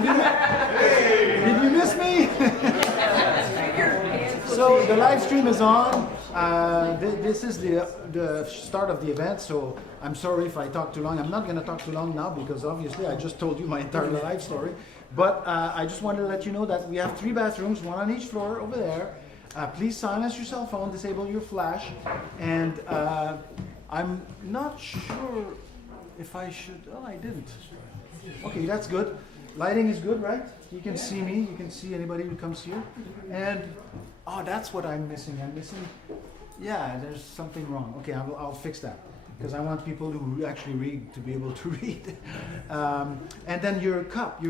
Did you miss me? So the live stream is on. This is the start of the event, so I'm sorry if I talk too long. I'm not going to talk too long now because obviously I just told you my entire life story. But I just wanted to let you know that we have 3 bathrooms, 1 on each floor over there. Please silence your cell phone, disable your flash, and I'm not sure if I should. Oh, I didn't. Okay, that's good. Lighting is good, right? You can see me. You can see anybody who comes here. And oh, that's what I'm missing. Yeah, there's something wrong. Okay, I'll fix that because I want people who actually read to be able to read. And then your cup.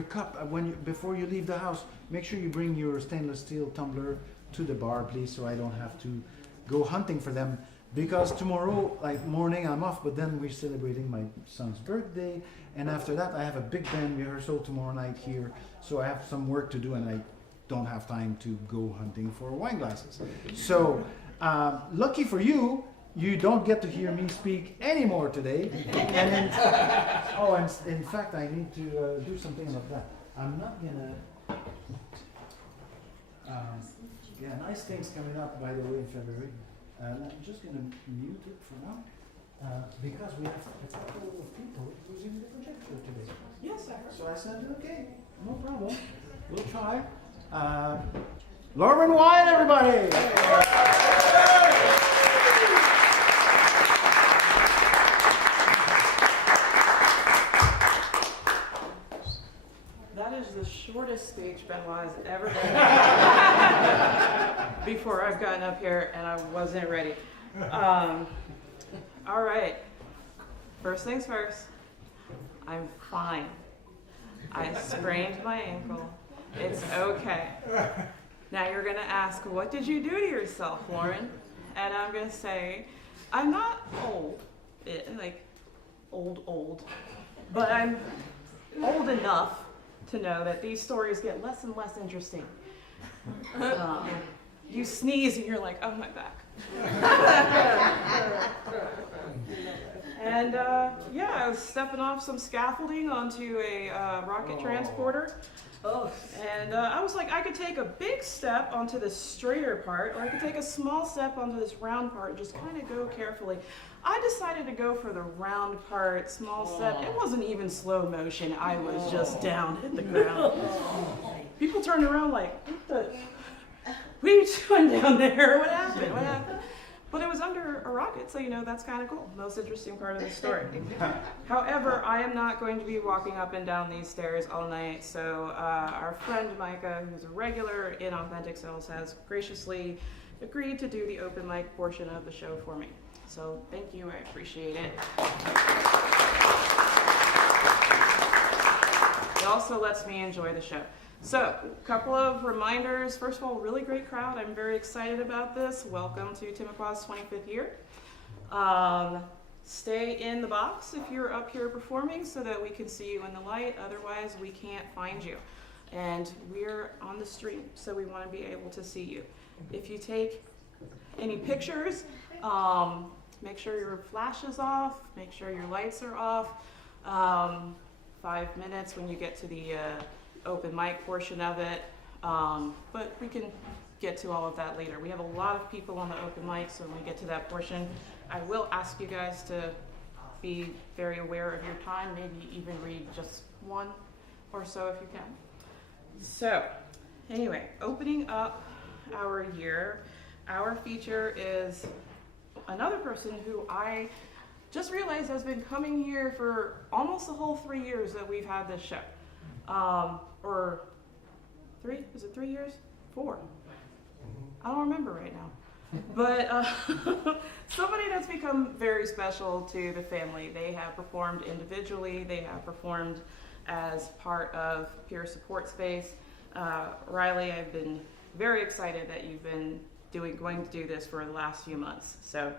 Before you leave the house, make sure you bring your stainless steel tumbler to the bar, please, so I don't have to go hunting for them. Because tomorrow, morning, I'm off, but then we're celebrating my son's birthday, and after that, I have a big band rehearsal tomorrow night here, so I have some work to do, and I don't have time to go hunting for wine glasses. So, lucky for you, you don't get to hear me speak anymore today. And in fact, I need to do something about that. I'm not gonna. Nice things coming up, by the way, in February. I'm just going to mute it for now because we have a couple of people using the projector today. Yes, I heard. So I said, okay, no problem. We'll try. Lauren Wine, everybody! That is the shortest speech Benoit has ever done before I've gotten up here, and I wasn't ready. All right. First things first. I'm fine. I sprained my ankle. It's okay. Now you're going to ask, what did you do to yourself, Lauren? And I'm going to say, I'm not old, old, but I'm old enough to know that these stories get less and less interesting. You sneeze and you're like, oh, my back. And I was stepping off some scaffolding onto a rocket transporter. And I was like, I could take a big step onto the straighter part, or I could take a small step onto this round part and just kind of go carefully. I decided to go for the round part, small step. It wasn't even slow motion. I was just down, hit the ground. People turned around like, what are you doing down there? What happened? But it was under a rocket, so that's kind of cool. Most interesting part of the story. However, I am not going to be walking up and down these stairs all night, so our friend Micah, who's a regular in Authentic Selves, has graciously agreed to do the open mic portion of the show for me. So thank you, I appreciate it. It also lets me enjoy the show. So, a couple of reminders. First of all, really great crowd. I'm very excited about this. Welcome to Timucua's 25th year. Stay in the box if you're up here performing so that we can see you in the light. Otherwise, we can't find you. And we're on the stream, so we want to be able to see you. If you take any pictures, make sure your flash is off, make sure your lights are off. 5 minutes when you get to the open mic portion of it, but we can get to all of that later. We have a lot of people on the open mic, so when we get to that portion, I will ask you guys to be very aware of your time, maybe even read just one or so if you can. So, anyway, opening up our year, our feature is another person who I just realized has been coming here for almost the whole 3 years that we've had this show. Or 3? Is it 3 years? 4? I don't remember right now. But somebody that's become very special to the family. They have performed individually. They have performed as part of Peer Support Space. Riley, I've been very excited that you've been going to do this for the last few months. So,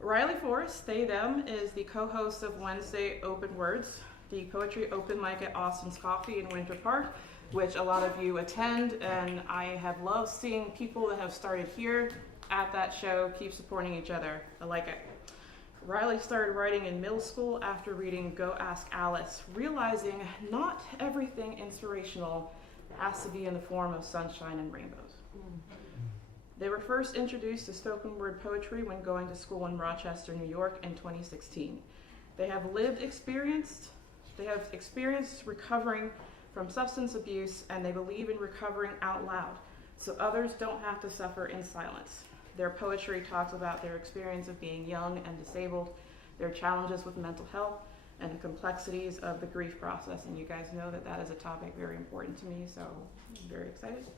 Riley Forrest, they, them, is the co-host of Wednesday Open Words, the poetry open mic at Austin's Coffee in Winter Park, which a lot of you attend, and I have loved seeing people that have started here at that show keep supporting each other. I like it. Riley started writing in middle school after reading Go Ask Alice, realizing not everything inspirational has to be in the form of sunshine and rainbows. They were first introduced to spoken word poetry when going to school in Rochester, New York in 2016. They have experienced recovering from substance abuse, and they believe in recovering out loud so others don't have to suffer in silence. Their poetry talks about their experience of being young and disabled, their challenges with mental health, and the complexities of the grief process. And you guys know that that is a topic very important to me, so I'm very excited.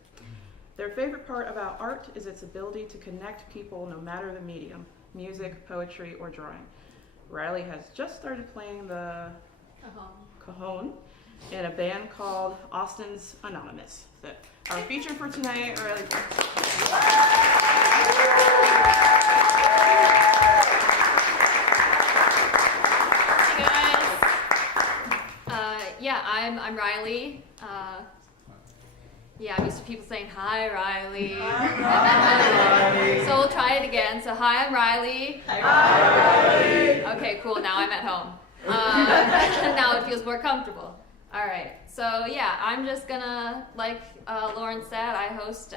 Their favorite part about art is its ability to connect people no matter the medium, music, poetry, or drawing. Riley has just started playing the cajon in a band called Austin's Anonymous. So our feature for tonight, Riley. Yeah, I'm Riley. I'm used to people saying, "Hi, Riley." Hi, Riley. So we'll try it again. So, hi, I'm Riley. Hi, Riley. Okay, cool. Now I'm at home. Now it feels more comfortable. All right. So, yeah, I'm just gonna, like Lauren said, I host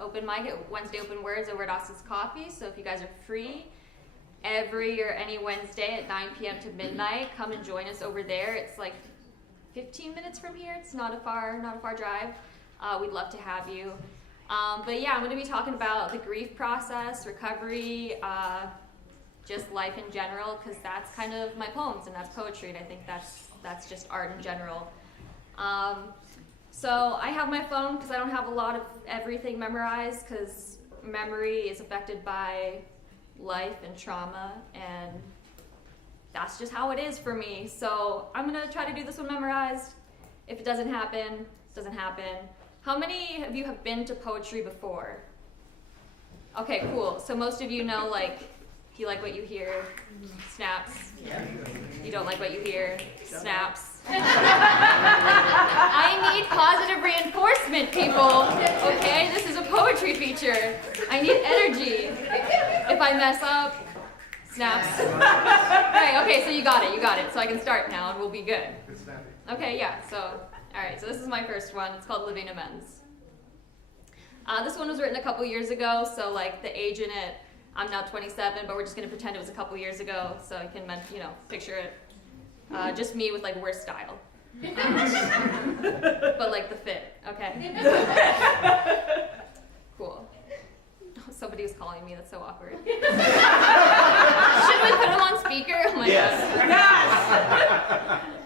open mic at Wednesday Open Words over at Austin's Coffee. So if you guys are free, every or any Wednesday at 9 p.m. to midnight, come and join us over there. It's like 15 minutes from here. It's not a far drive. We'd love to have you. But yeah, I'm going to be talking about the grief process, recovery, just life in general, because that's kind of my poems and that's poetry, and I think that's just art in general. So I have my phone because I don't have a lot of everything memorized, because memory is affected by life and trauma, and that's just how it is for me. So I'm going to try to do this one memorized. If it doesn't happen, it doesn't happen. How many of you have been to poetry before? Okay, cool. So most of you know, like, if you like what you hear, snaps. You don't like what you hear, snaps. I need positive reinforcement, people. Okay, this is a poetry feature. I need energy. If I mess up, snaps. Right, okay, so you got it. So I can start now and we'll be good. Okay, yeah, so, all right, so this is my first one. It's called Living Amends. This one was written a couple years ago, so like the age in it, I'm now 27, but we're just gonna pretend it was a couple years ago, so you can, picture it. Just me with like worse style. But like the fit, okay? Cool. Somebody was calling me, that's so awkward. Should we put him on speaker? Oh my Yes.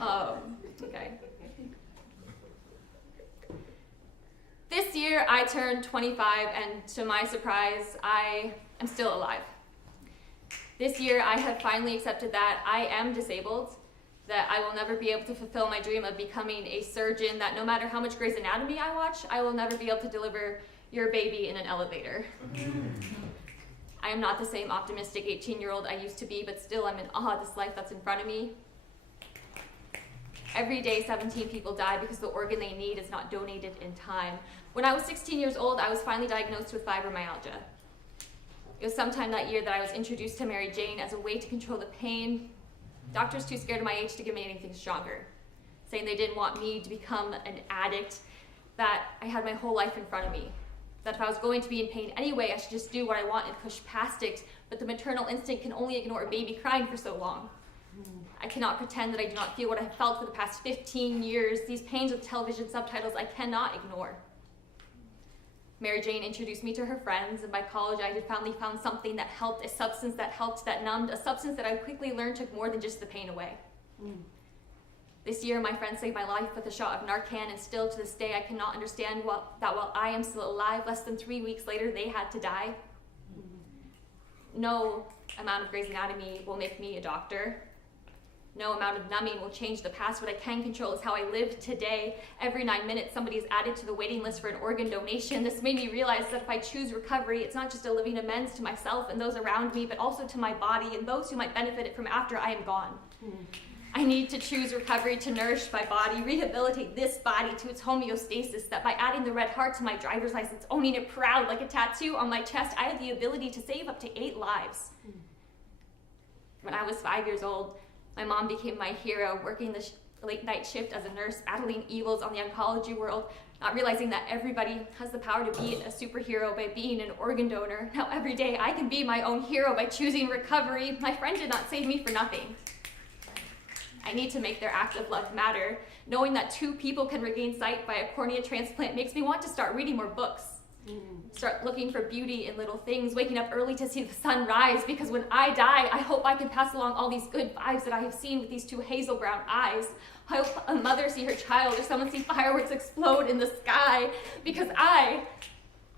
God. Okay. This year I turned 25, and to my surprise, I am still alive. This year I have finally accepted that I am disabled, that I will never be able to fulfill my dream of becoming a surgeon, that no matter how much Grey's Anatomy I watch, I will never be able to deliver your baby in an elevator. I am not the same optimistic 18-year-old I used to be, but still I'm in awe of this life that's in front of me. Every day 17 people die because the organ they need is not donated in time. When I was 16 years old, I was finally diagnosed with fibromyalgia. It was sometime that year that I was introduced to Mary Jane as a way to control the pain. Doctors too scared of my age to give me anything stronger, saying they didn't want me to become an addict, that I had my whole life in front of me, that if I was going to be in pain anyway, I should just do what I want and push past it, but the maternal instinct can only ignore a baby crying for so long. I cannot pretend that I do not feel what I have felt for the past 15 years. These pains with television subtitles I cannot ignore. Mary Jane introduced me to her friends, and by college I had finally found something that helped, a substance that helped, that numbed, a substance that I quickly learned took more than just the pain away. This year my friends saved my life with a shot of Narcan, and still to this day I cannot understand that while I am still alive, less than 3 weeks later they had to die. No amount of Grey's Anatomy will make me a doctor. No amount of numbing will change the past. What I can control is how I live today. Every 9 minutes, somebody is added to the waiting list for an organ donation. This made me realize that if I choose recovery, it's not just a living amends to myself and those around me, but also to my body and those who might benefit it from after I am gone. I need to choose recovery to nourish my body, rehabilitate this body to its homeostasis, that by adding the red heart to my driver's license, owning it proud like a tattoo on my chest, I have the ability to save up to 8 lives. When I was 5 years old, my mom became my hero, working the late night shift as a nurse, battling evils on the oncology world, not realizing that everybody has the power to be a superhero by being an organ donor. Now every day I can be my own hero by choosing recovery. My friend did not save me for nothing. I need to make their act of love matter. Knowing that 2 people can regain sight by a cornea transplant makes me want to start reading more books. Start looking for beauty in little things, waking up early to see the sun rise, because when I die, I hope I can pass along all these good vibes that I have seen with these 2 hazel brown eyes. I hope a mother see her child or someone see fireworks explode in the sky, because I'm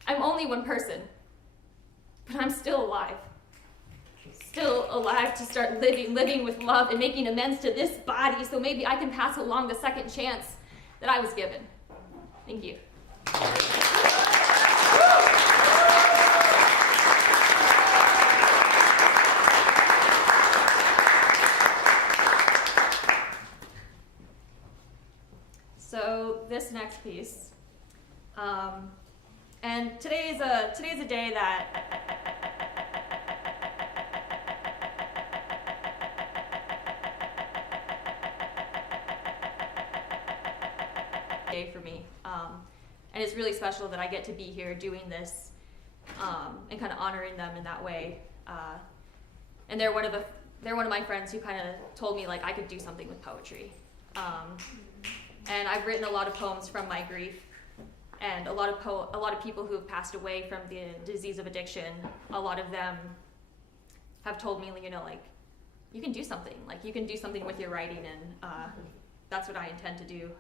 only one person, but I'm still alive. Still alive to start living with love and making amends to this body, so maybe I can pass along the second chance that I was given. Thank you. So this next piece, and today's a day that day for me, and it's really special that I get to be here doing this and kind of honoring them in that way. And they're one of my friends who kind of told me like I could do something with poetry. And I've written a lot of poems from my grief, and a lot of people who have passed away from the disease of addiction. A lot of them have told me, you know, like you can do something, like you can do something with your writing, and that's what I intend to do.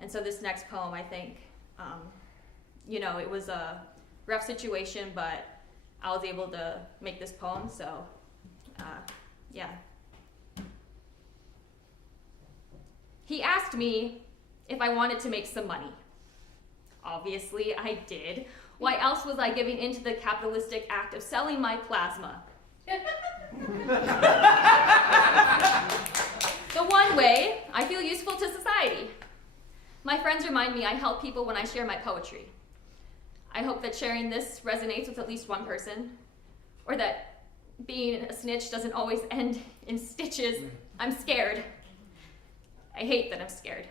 And so this next poem, I think, you know, it was a rough situation, but I was able to make this poem. So, yeah. He asked me if I wanted to make some money. Obviously, I did. Why else was I giving into the capitalistic act of selling my plasma? The one way I feel useful to society. My friends remind me I help people when I share my poetry. I hope that sharing this resonates with at least one person, or that being a snitch doesn't always end in stitches. I'm scared. I hate that I'm scared.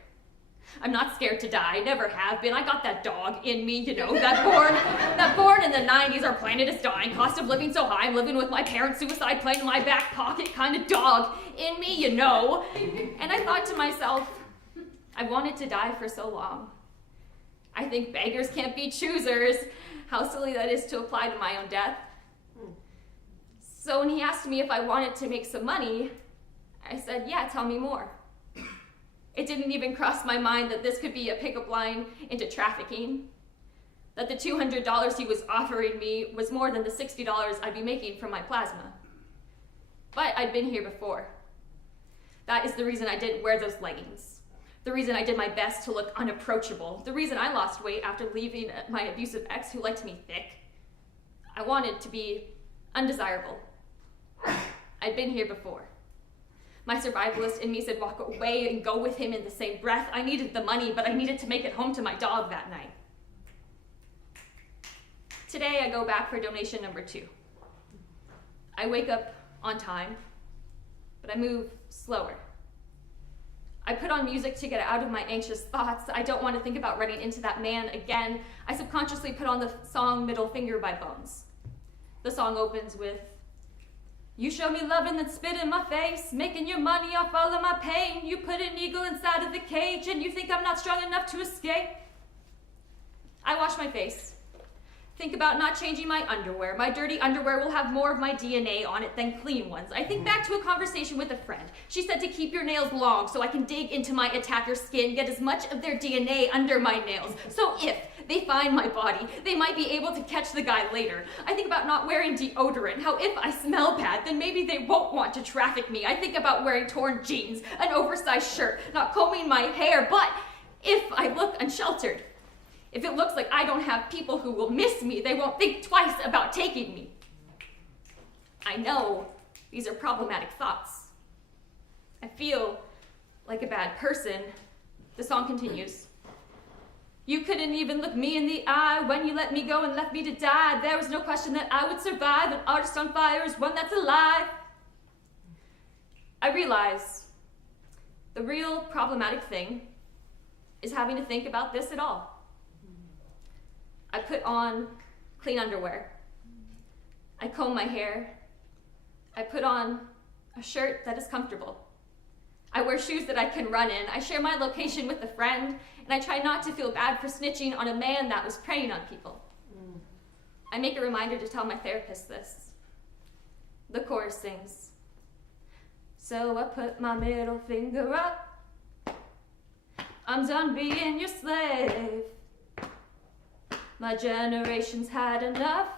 I'm not scared to die, never have been. I got that dog in me, you know, that born in the 90s, our planet is dying, cost of living so high, I'm living with my parents, suicide plane in my back pocket kind of dog in me, you know. And I thought to myself, I wanted to die for so long. I think beggars can't be choosers. How silly that is to apply to my own death. So when he asked me if I wanted to make some money, I said, yeah, tell me more. It didn't even cross my mind that this could be a pickup line into trafficking, that the $200 he was offering me was more than the $60 I'd be making from my plasma. But I'd been here before. That is the reason I didn't wear those leggings, the reason I did my best to look unapproachable, the reason I lost weight after leaving my abusive ex who liked me thick. I wanted to be undesirable. I'd been here before. My survivalist in me said walk away and go with him in the same breath. I needed the money, but I needed to make it home to my dog that night. Today I go back for donation number 2. I wake up on time, but I move slower. I put on music to get out of my anxious thoughts. I don't want to think about running into that man again. I subconsciously put on the song Middle Finger by Bones. The song opens with, you show me love and then spit in my face, making your money off all of my pain. You put an eagle inside of the cage and you think I'm not strong enough to escape. I wash my face. Think about not changing my underwear. My dirty underwear will have more of my DNA on it than clean ones. I think back to a conversation with a friend. She said to keep your nails long so I can dig into my attacker's skin, get as much of their DNA under my nails. So if they find my body, they might be able to catch the guy later. I think about not wearing deodorant, how if I smell bad, then maybe they won't want to traffic me. I think about wearing torn jeans, an oversized shirt, not combing my hair, but if I look unsheltered, if it looks like I don't have people who will miss me, they won't think twice about taking me. I know these are problematic thoughts. I feel like a bad person. The song continues. You couldn't even look me in the eye when you let me go and left me to die. There was no question that I would survive. An artist on fire is one that's alive. I realize the real problematic thing is having to think about this at all. I put on clean underwear. I comb my hair. I put on a shirt that is comfortable. I wear shoes that I can run in. I share my location with a friend, and I try not to feel bad for snitching on a man that was preying on people. I make a reminder to tell my therapist this. The chorus sings, so I put my middle finger up. I'm done being your slave. My generation's had enough,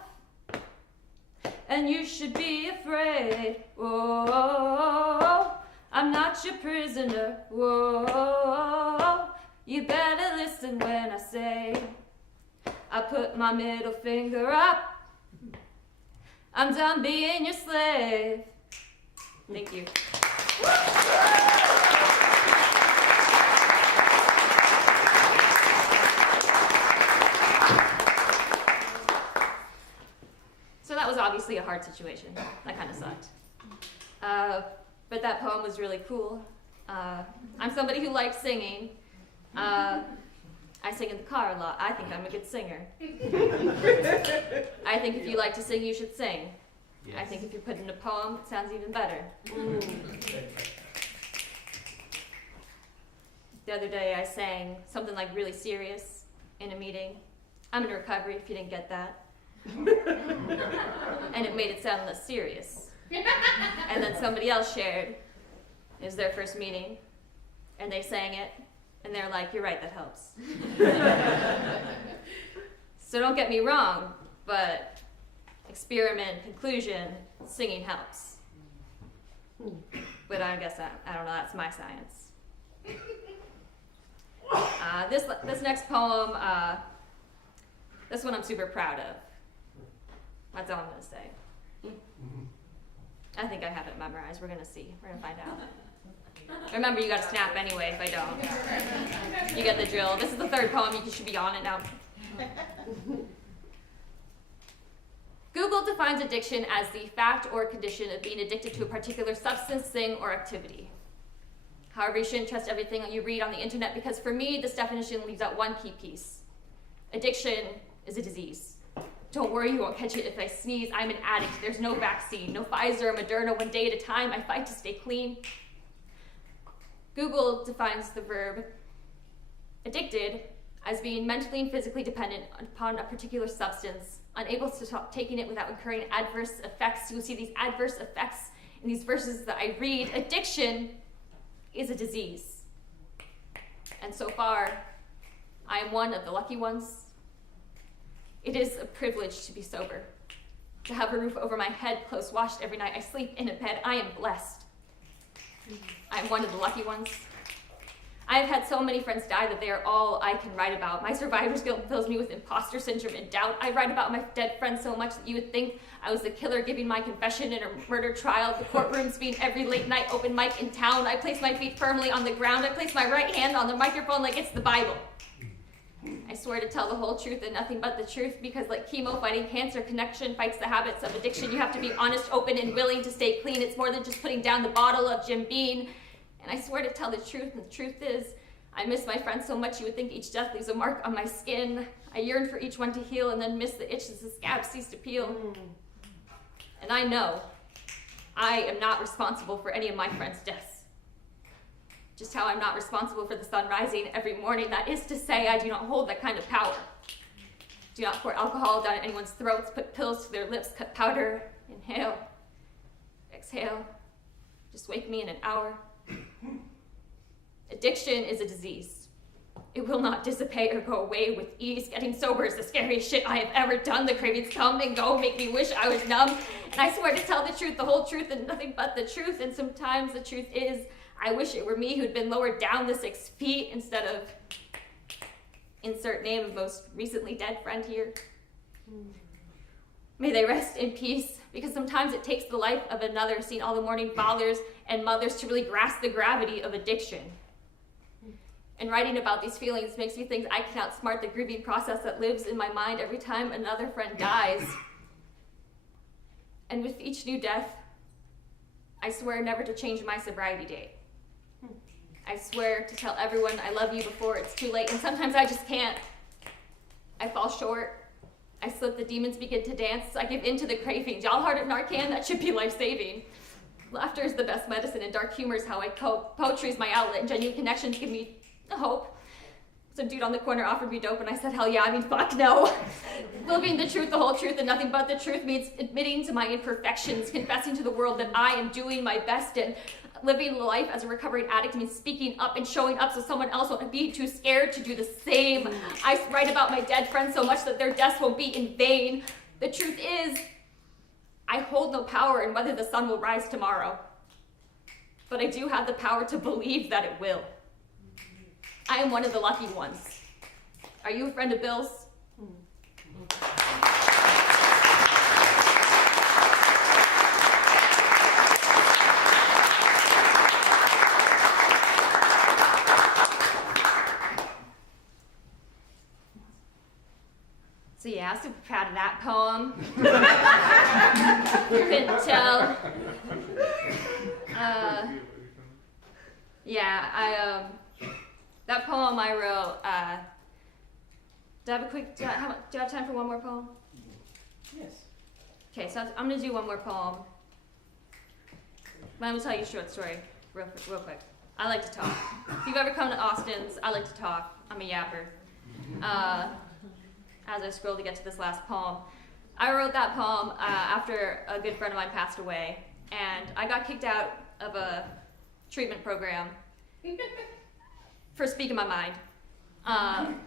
and you should be afraid. Whoa, I'm not your prisoner. Whoa, you better listen when I say, I put my middle finger up. I'm done being your slave. Thank you. So that was obviously a hard situation. That kind of sucked. But that poem was really cool. I'm somebody who likes singing. I sing in the car a lot. I think I'm a good singer. I think if you like to sing, you should sing. Yes. I think if you put in a poem, it sounds even better. The other day I sang something like really serious in a meeting. I'm in recovery if you didn't get that. And it made it sound less serious. And then somebody else shared, it was their first meeting, and they sang it, and they're like, you're right, that helps. So don't get me wrong, but experiment, conclusion, singing helps. But I guess I don't know, that's my science. This next poem, this one I'm super proud of. That's all I'm gonna say. I think I have it memorized, we're gonna see, we're gonna find out. Remember, you gotta snap anyway if I don't. You get the drill. This is the third poem, you should be on it now. Google defines addiction as the fact or condition of being addicted to a particular substance, thing, or activity. However, you shouldn't trust everything you read on the internet because for me, this definition leaves out one key piece. Addiction is a disease. Don't worry, you won't catch it if I sneeze. I'm an addict. There's no vaccine, no Pfizer or Moderna. One day at a time, I fight to stay clean. Google defines the verb addicted as being mentally and physically dependent upon a particular substance, unable to stop taking it without incurring adverse effects. You will see these adverse effects in these verses that I read. Addiction is a disease. And so far, I am one of the lucky ones. It is a privilege to be sober, to have a roof over my head, clothes washed every night. I sleep in a bed. I am blessed. I am one of the lucky ones. I have had so many friends die that they are all I can write about. My survivor's guilt fills me with imposter syndrome and doubt. I write about my dead friends so much that you would think I was the killer giving my confession in a murder trial. The courtrooms being every late night open mic in town. I place my feet firmly on the ground. I place my right hand on the microphone like it's the Bible. I swear to tell the whole truth and nothing but the truth because like chemo fighting cancer, connection fights the habits of addiction. You have to be honest, open, and willing to stay clean. It's more than just putting down the bottle of Jim Beam. And I swear to tell the truth, and the truth is, I miss my friends so much you would think each death leaves a mark on my skin. I yearn for each one to heal and then miss the itch as the scab cease to peel. And I know I am not responsible for any of my friends' deaths. Just how I'm not responsible for the sun rising every morning. That is to say, I do not hold that kind of power. Do not pour alcohol down anyone's throats, put pills to their lips, cut powder, inhale, exhale. Just wake me in an hour. Addiction is a disease. It will not dissipate or go away with ease. Getting sober is the scariest shit I have ever done. The cravings come and go, make me wish I was numb. And I swear to tell the truth, the whole truth, and nothing but the truth. And sometimes the truth is, I wish it were me who'd been lowered down the 6 feet instead of insert name of most recently dead friend here. May they rest in peace, because sometimes it takes the life of another, seeing all the mourning fathers and mothers, to really grasp the gravity of addiction. And writing about these feelings makes me think I can outsmart the grieving process that lives in my mind every time another friend dies. And with each new death, I swear never to change my sobriety date. I swear to tell everyone I love you before it's too late, and sometimes I just can't. I fall short. I slip, the demons begin to dance. I give in to the cravings. Y'all heard of Narcan? That should be life-saving. Laughter is the best medicine, and dark humor is how I cope. Poetry is my outlet, and genuine connections give me hope. Some dude on the corner offered me dope, and I said, hell yeah, I mean, fuck no. Living the truth, the whole truth, and nothing but the truth means admitting to my imperfections, confessing to the world that I am doing my best, and living life as a recovering addict means speaking up and showing up so someone else won't be too scared to do the same. I write about my dead friends so much that their deaths won't be in vain. The truth is, I hold no power in whether the sun will rise tomorrow, but I do have the power to believe that it will. I am one of the lucky ones. Are you a friend of Bill's? So yeah, I'm super proud of that poem. You couldn't tell. That poem I wrote, do I have time for one more poem? Yes. Okay, so I'm gonna do one more poem. But I'm gonna tell you a short story real quick. I like to talk. If you've ever come to Austin's, I like to talk. I'm a yapper. As I scroll to get to this last poem, I wrote that poem after a good friend of mine passed away, and I got kicked out of a treatment program for speaking my mind. And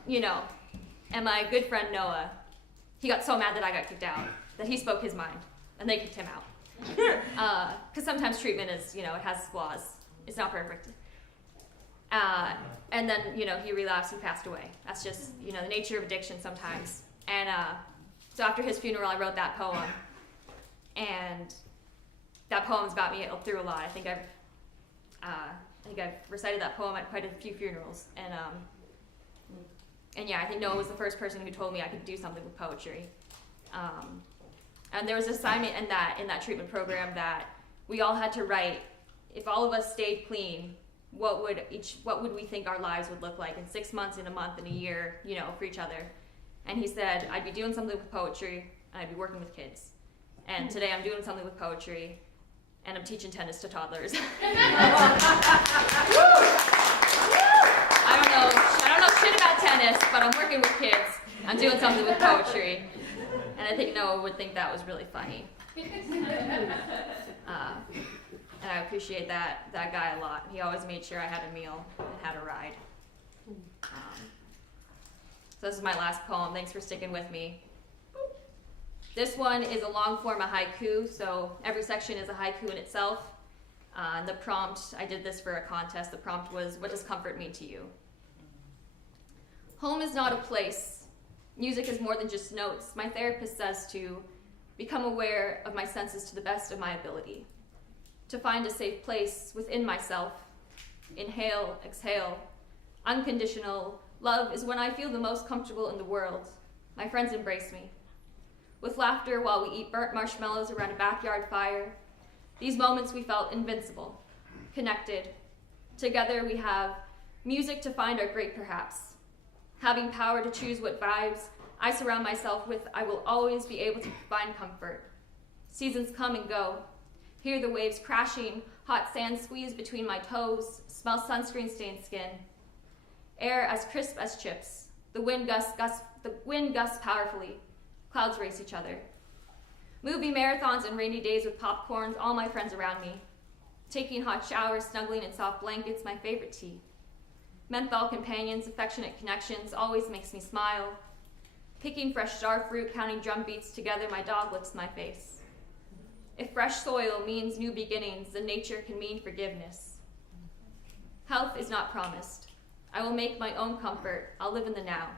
my good friend Noah, he got so mad that I got kicked out that he spoke his mind, and they kicked him out. Because sometimes treatment is, it has flaws. It's not perfect. And then, he relapsed and passed away. That's just, the nature of addiction sometimes. And so after his funeral, I wrote that poem. And that poem's got me through a lot. I think I've recited that poem at quite a few funerals. And yeah, I think Noah was the first person who told me I could do something with poetry. And there was an assignment in that treatment program that we all had to write, if all of us stayed clean, what would we think our lives would look like in 6 months, in a month, in a year, for each other. And he said, I'd be doing something with poetry, and I'd be working with kids. And today I'm doing something with poetry, and I'm teaching tennis to toddlers. I don't know shit about tennis, but I'm working with kids. I'm doing something with poetry. And I think Noah would think that was really funny. And I appreciate that guy a lot. He always made sure I had a meal and had a ride. So this is my last poem. Thanks for sticking with me. This one is a long form of haiku, so every section is a haiku in itself. And the prompt, I did this for a contest. The prompt was, what does comfort mean to you? Home is not a place. Music is more than just notes. My therapist says to become aware of my senses to the best of my ability. To find a safe place within myself. Inhale, exhale. Unconditional love is when I feel the most comfortable in the world. My friends embrace me. With laughter while we eat burnt marshmallows around a backyard fire. These moments we felt invincible, connected. Together we have music to find our great perhaps. Having power to choose what vibes I surround myself with, I will always be able to find comfort. Seasons come and go. Hear the waves crashing, hot sand squeeze between my toes, smell sunscreen-stained skin. Air as crisp as chips. The wind gusts powerfully. Clouds race each other. Movie marathons and rainy days with popcorns, all my friends around me. Taking hot showers, snuggling in soft blankets, my favorite tea. Menthol companions, affectionate connections, always makes me smile. Picking fresh star fruit, counting drum beats together, my dog licks my face. If fresh soil means new beginnings, then nature can mean forgiveness. Health is not promised. I will make my own comfort. I'll live in the now.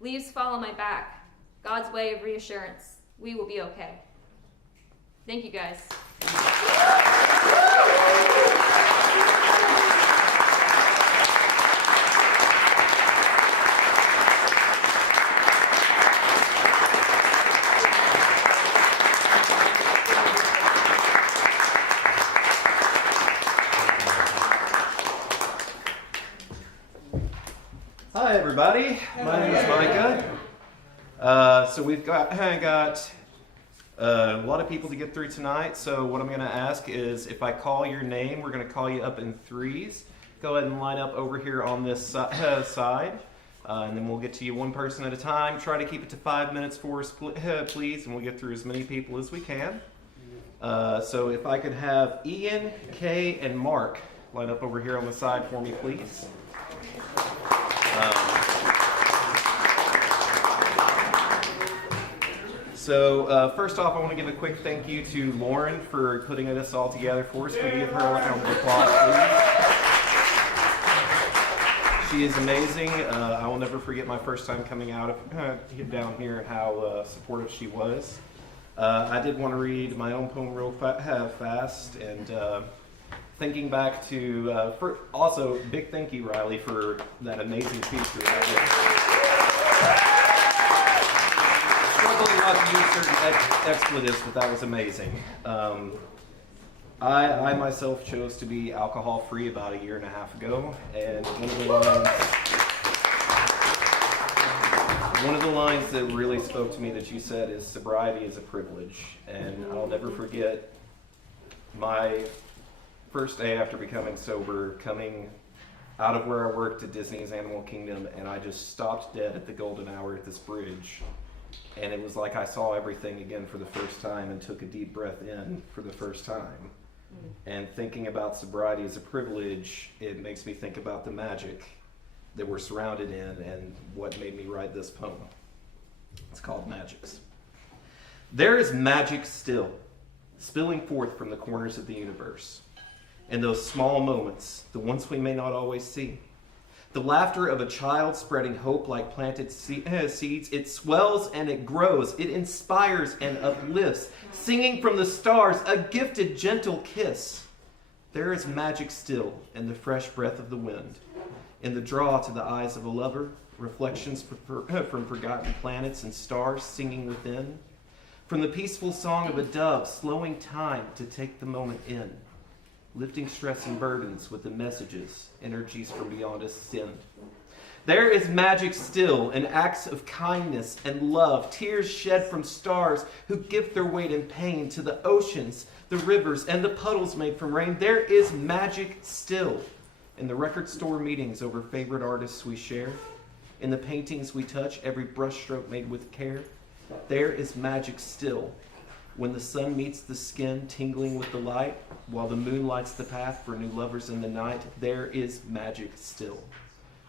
Leaves fall on my back. God's way of reassurance. We will be okay. Thank you, guys. Hi, everybody. My name is Micah. So we've got a lot of people to get through tonight. So what I'm going to ask is, if I call your name, we're going to call you up in threes. Go ahead and line up over here on this side, and then we'll get to you one person at a time. Try to keep it to 5 minutes for us, please, and we'll get through as many people as we can. So if I could have Ian, Kay, and Mark line up over here on the side for me, please. So first off, I want to give a quick thank you to Lauren for putting this all together for us. Can we give her a round of applause, please? She is amazing. I will never forget my first time coming out down here and how supportive she was. I did want to read my own poem real fast, and thinking back to, also, big thank you, Riley, for that amazing feature. Struggling not to use certain expletives, but that was amazing. I myself chose to be alcohol-free about 1.5 years ago, and one of the lines that really spoke to me that you said is, sobriety is a privilege. And I'll never forget my first day after becoming sober, coming out of where I worked at Disney's Animal Kingdom, and I just stopped dead at the golden hour at this bridge. And it was like I saw everything again for the first time and took a deep breath in for the first time. And thinking about sobriety as a privilege, it makes me think about the magic that we're surrounded in and what made me write this poem. It's called Magics. There is magic still, spilling forth from the corners of the universe. In those small moments, the ones we may not always see. The laughter of a child spreading hope like planted seeds. It swells and it grows. It inspires and uplifts. Singing from the stars, a gifted, gentle kiss. There is magic still in the fresh breath of the wind. In the draw to the eyes of a lover, reflections from forgotten planets and stars singing within. From the peaceful song of a dove, slowing time to take the moment in. Lifting stress and burdens with the messages, energies from beyond us send. There is magic still in acts of kindness and love, tears shed from stars who give their weight in pain to the oceans, the rivers, and the puddles made from rain. There is magic still in the record store meetings over favorite artists we share, in the paintings we touch, every brushstroke made with care. There is magic still when the sun meets the skin, tingling with the light, while the moon lights the path for new lovers in the night. There is magic still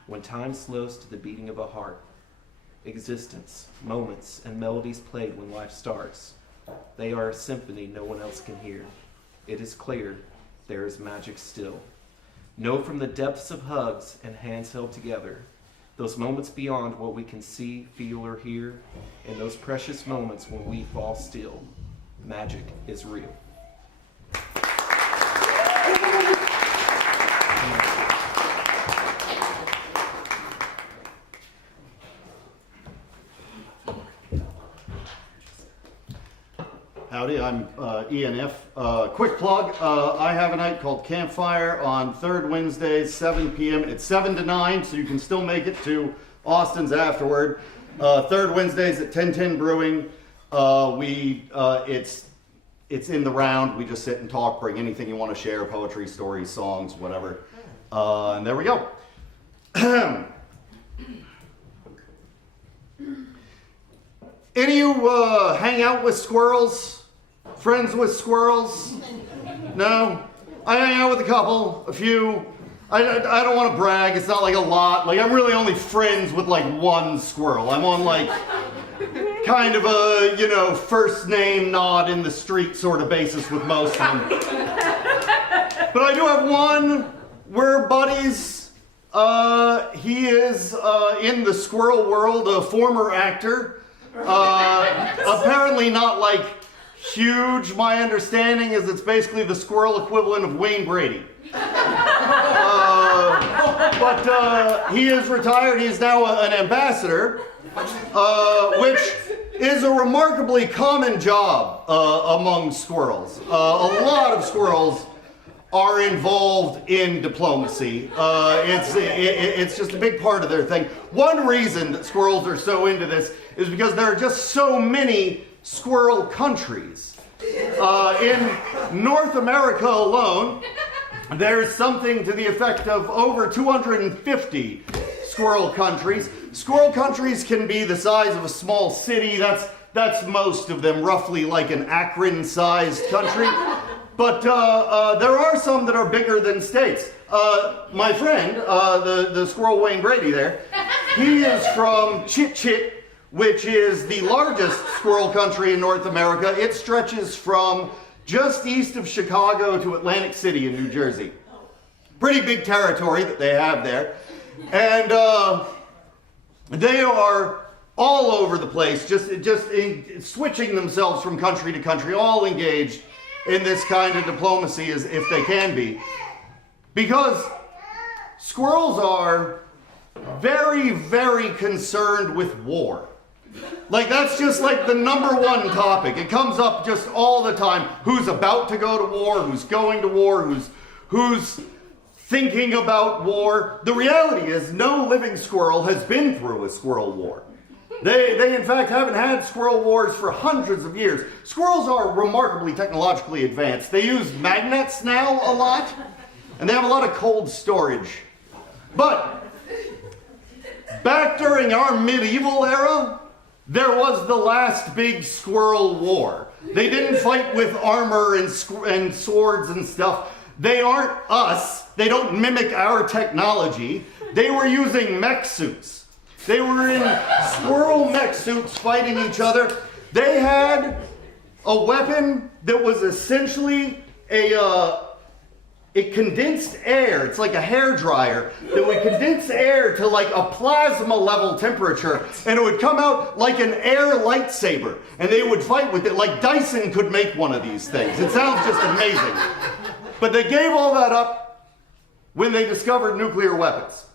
when time slows to the beating of a heart. Existence, moments, and melodies played when life starts. They are a symphony no one else can hear. It is clear there is magic still. Know from the depths of hugs and hands held together, those moments beyond what we can see, feel, or hear, and those precious moments when we fall still. Magic is real. Howdy, I'm ENF. Quick plug, I have a night called Campfire on third Wednesdays, 7 p.m. It's 7 to 9, so you can still make it to Austin's afterward. Third Wednesdays at 1010 Brewing. It's in the round. We just sit and talk, bring anything you want to share, poetry, stories, songs, whatever. And there we go. Any of you hang out with squirrels? Friends with squirrels? No? I hang out with a couple, a few. I don't want to brag. It's not like a lot. Like, I'm really only friends with like one squirrel. I'm on like kind of a, first name nod in the street sort of basis with most of them. But I do have one. We're buddies. He is in the squirrel world, a former actor. Apparently not like huge. My understanding is it's basically the squirrel equivalent of Wayne Brady. But he is retired. He is now an ambassador, which is a remarkably common job among squirrels. A lot of squirrels are involved in diplomacy. It's just a big part of their thing. One reason that squirrels are so into this is because there are just so many squirrel countries. In North America alone, there's something to the effect of over 250 squirrel countries. Squirrel countries can be the size of a small city. That's most of them, roughly like an Akron-sized country. But there are some that are bigger than states. My friend, the squirrel Wayne Brady there, he is from Chit, which is the largest squirrel country in North America. It stretches from just east of Chicago to Atlantic City in New Jersey. Pretty big territory that they have there. And they are all over the place, just switching themselves from country to country, all engaged in this kind of diplomacy as if they can be. Because squirrels are very, very concerned with war. Like, that's just like the number one topic. It comes up just all the time. Who's about to go to war? Who's going to war? Who's thinking about war? The reality is no living squirrel has been through a squirrel war. They in fact haven't had squirrel wars for hundreds of years. Squirrels are remarkably technologically advanced. They use magnets now a lot, and they have a lot of cold storage. But back during our medieval era, there was the last big squirrel war. They didn't fight with armor and swords and stuff. They aren't us. They don't mimic our technology. They were using mech suits. They were in squirrel mech suits fighting each other. They had a weapon that was essentially it condensed air. It's like a hair dryer that would condense air to like a plasma level temperature, and it would come out like an air lightsaber, and they would fight with it like Dyson could make one of these things. It sounds just amazing. But they gave all that up when they discovered nuclear weapons.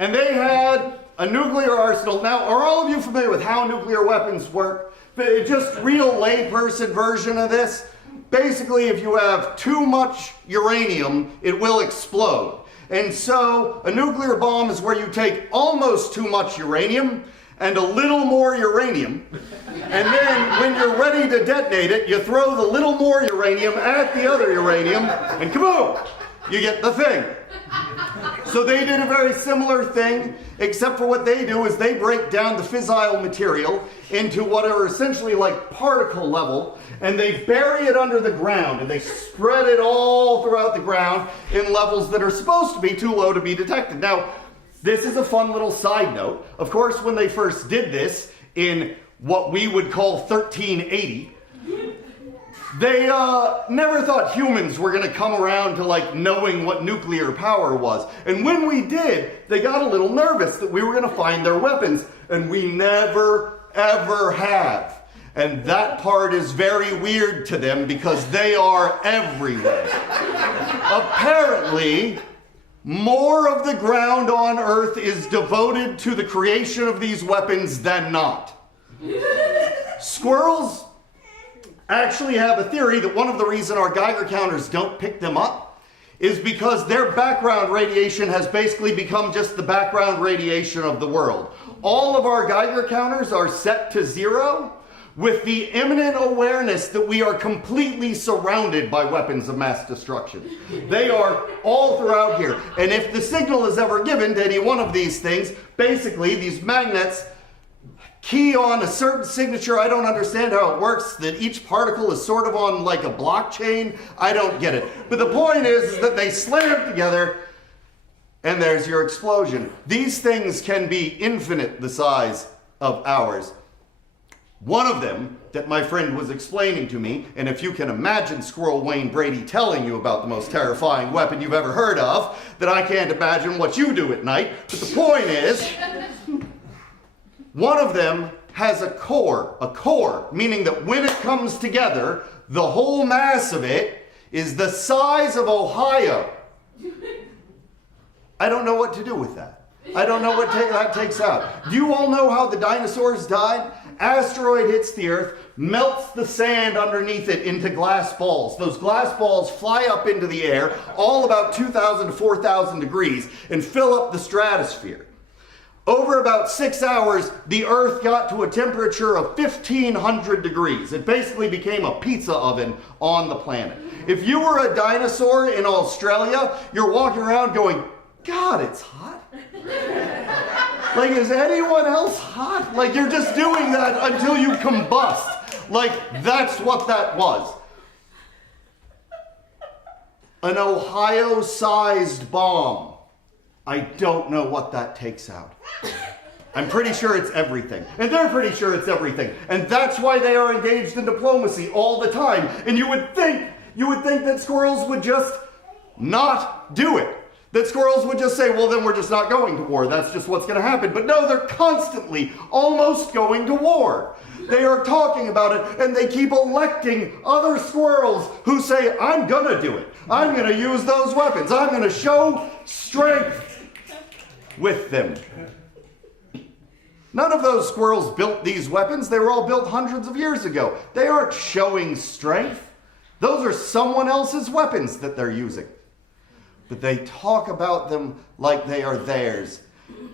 And they had a nuclear arsenal. Now, are all of you familiar with how nuclear weapons work? Just real layperson version of this. Basically, if you have too much uranium, it will explode. And so, a nuclear bomb is where you take almost too much uranium and a little more uranium. And then, when you're ready to detonate it, you throw the little more uranium at the other uranium, and kaboom! You get the thing. So they did a very similar thing, except for what they do is they break down the fissile material into what are essentially like particle level, and they bury it under the ground, and they spread it all throughout the ground in levels that are supposed to be too low to be detected. Now, this is a fun little side note. Of course, when they first did this in what we would call 1380, they never thought humans were going to come around to like knowing what nuclear power was. And when we did, they got a little nervous that we were going to find their weapons. And we never, ever have. And that part is very weird to them because they are everywhere. Apparently, more of the ground on Earth is devoted to the creation of these weapons than not. Squirrels actually have a theory that one of the reasons our Geiger counters don't pick them up is because their background radiation has basically become just the background radiation of the world. All of our Geiger counters are set to 0 with the imminent awareness that we are completely surrounded by weapons of mass destruction. They are all throughout here. And if the signal is ever given to any one of these things, basically these magnets key on a certain signature. I don't understand how it works, that each particle is sort of on like a blockchain. I don't get it. But the point is that they slam together and there's your explosion. These things can be infinite the size of ours. One of them that my friend was explaining to me, and if you can imagine Squirrel Wayne Brady telling you about the most terrifying weapon you've ever heard of, then I can't imagine what you do at night. But the point is, one of them has a core, meaning that when it comes together, the whole mass of it is the size of Ohio. I don't know what to do with that. I don't know what that takes out. Do you all know how the dinosaurs died? Asteroid hits the Earth, melts the sand underneath it into glass balls. Those glass balls fly up into the air, all about 2,000 to 4,000 degrees, and fill up the stratosphere. Over about 6 hours, the Earth got to a temperature of 1,500 degrees. It basically became a pizza oven on the planet. If you were a dinosaur in Australia, you're walking around going, God, it's hot. Like, is anyone else hot? Like, you're just doing that until you combust. Like, that's what that was. An Ohio-sized bomb. I don't know what that takes out. I'm pretty sure it's everything. And they're pretty sure it's everything. And that's why they are engaged in diplomacy all the time. And you would think that squirrels would just not do it. That squirrels would just say, well, then we're just not going to war. That's just what's going to happen. But no, they're constantly almost going to war. They are talking about it, and they keep electing other squirrels who say, I'm going to do it. I'm going to use those weapons. I'm going to show strength with them. None of those squirrels built these weapons. They were all built hundreds of years ago. They aren't showing strength. Those are someone else's weapons that they're using. But they talk about them like they are theirs.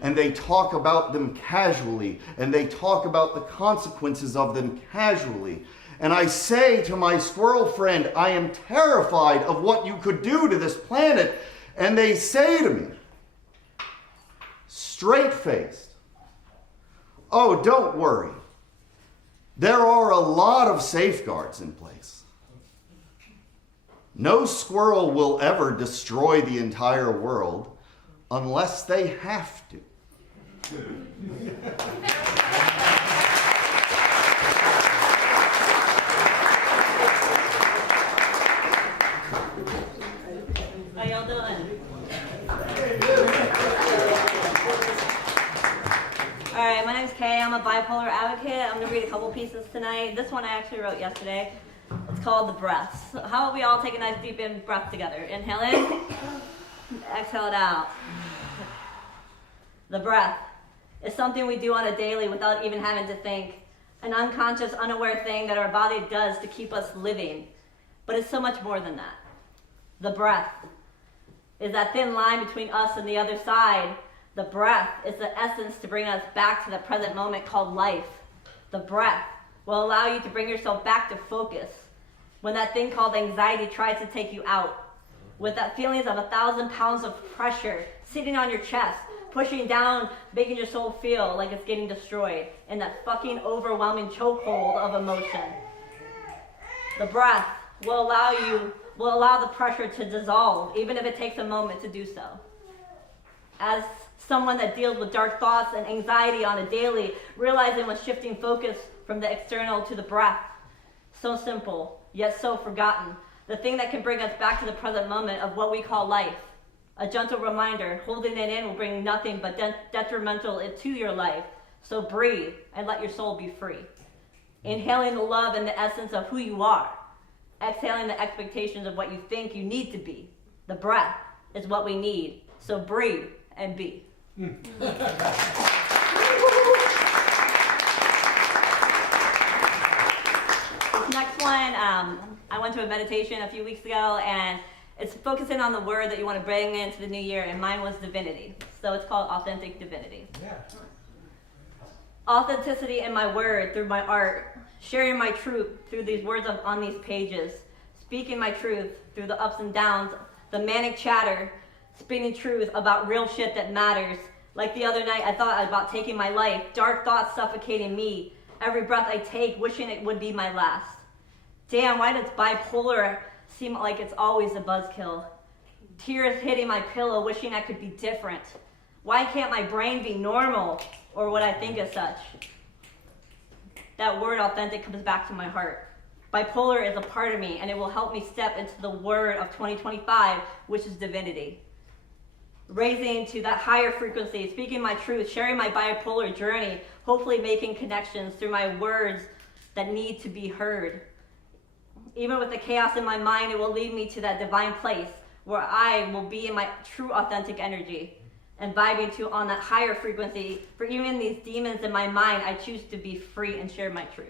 And they talk about them casually. And they talk about the consequences of them casually. And I say to my squirrel friend, I am terrified of what you could do to this planet. And they say to me, straight-faced, oh, don't worry. There are a lot of safeguards in place. No squirrel will ever destroy the entire world unless they have to. How y'all doing? All right, my name's Kay. I'm a bipolar advocate. I'm going to read a couple pieces tonight. This one I actually wrote yesterday. It's called The Breaths. So how about we all take a nice deep in breath together? Inhale in, exhale it out. The breath is something we do on a daily without even having to think. An unconscious, unaware thing that our body does to keep us living. But it's so much more than that. The breath is that thin line between us and the other side. The breath is the essence to bring us back to the present moment called life. The breath will allow you to bring yourself back to focus when that thing called anxiety tries to take you out. With that feelings of 1,000 pounds of pressure sitting on your chest, pushing down, making your soul feel like it's getting destroyed in that fucking overwhelming chokehold of emotion. The breath will allow the pressure to dissolve, even if it takes a moment to do so. As someone that deals with dark thoughts and anxiety on a daily, realizing when shifting focus from the external to the breath, so simple, yet so forgotten. The thing that can bring us back to the present moment of what we call life. A gentle reminder, holding it in will bring nothing but detrimental to your life. So breathe and let your soul be free. Inhaling the love and the essence of who you are. Exhaling the expectations of what you think you need to be. The breath is what we need. So breathe and be. This next one, I went to a meditation a few weeks ago, and it's focusing on the word that you want to bring into the new year, and mine was divinity. So it's called authentic divinity. Yeah. Authenticity in my word, through my art, sharing my truth through these words on these pages, speaking my truth through the ups and downs, the manic chatter, spinning truth about real shit that matters. Like the other night, I thought about taking my life, dark thoughts suffocating me, every breath I take, wishing it would be my last. Damn, why does bipolar seem like it's always a buzzkill? Tears hitting my pillow, wishing I could be different. Why can't my brain be normal, or what I think as such? That word authentic comes back to my heart. Bipolar is a part of me, and it will help me step into the word of 2025, which is divinity. Raising to that higher frequency, speaking my truth, sharing my bipolar journey, hopefully making connections through my words that need to be heard. Even with the chaos in my mind, it will lead me to that divine place where I will be in my true authentic energy. and vibing to on that higher frequency. For even these demons in my mind, I choose to be free and share my truth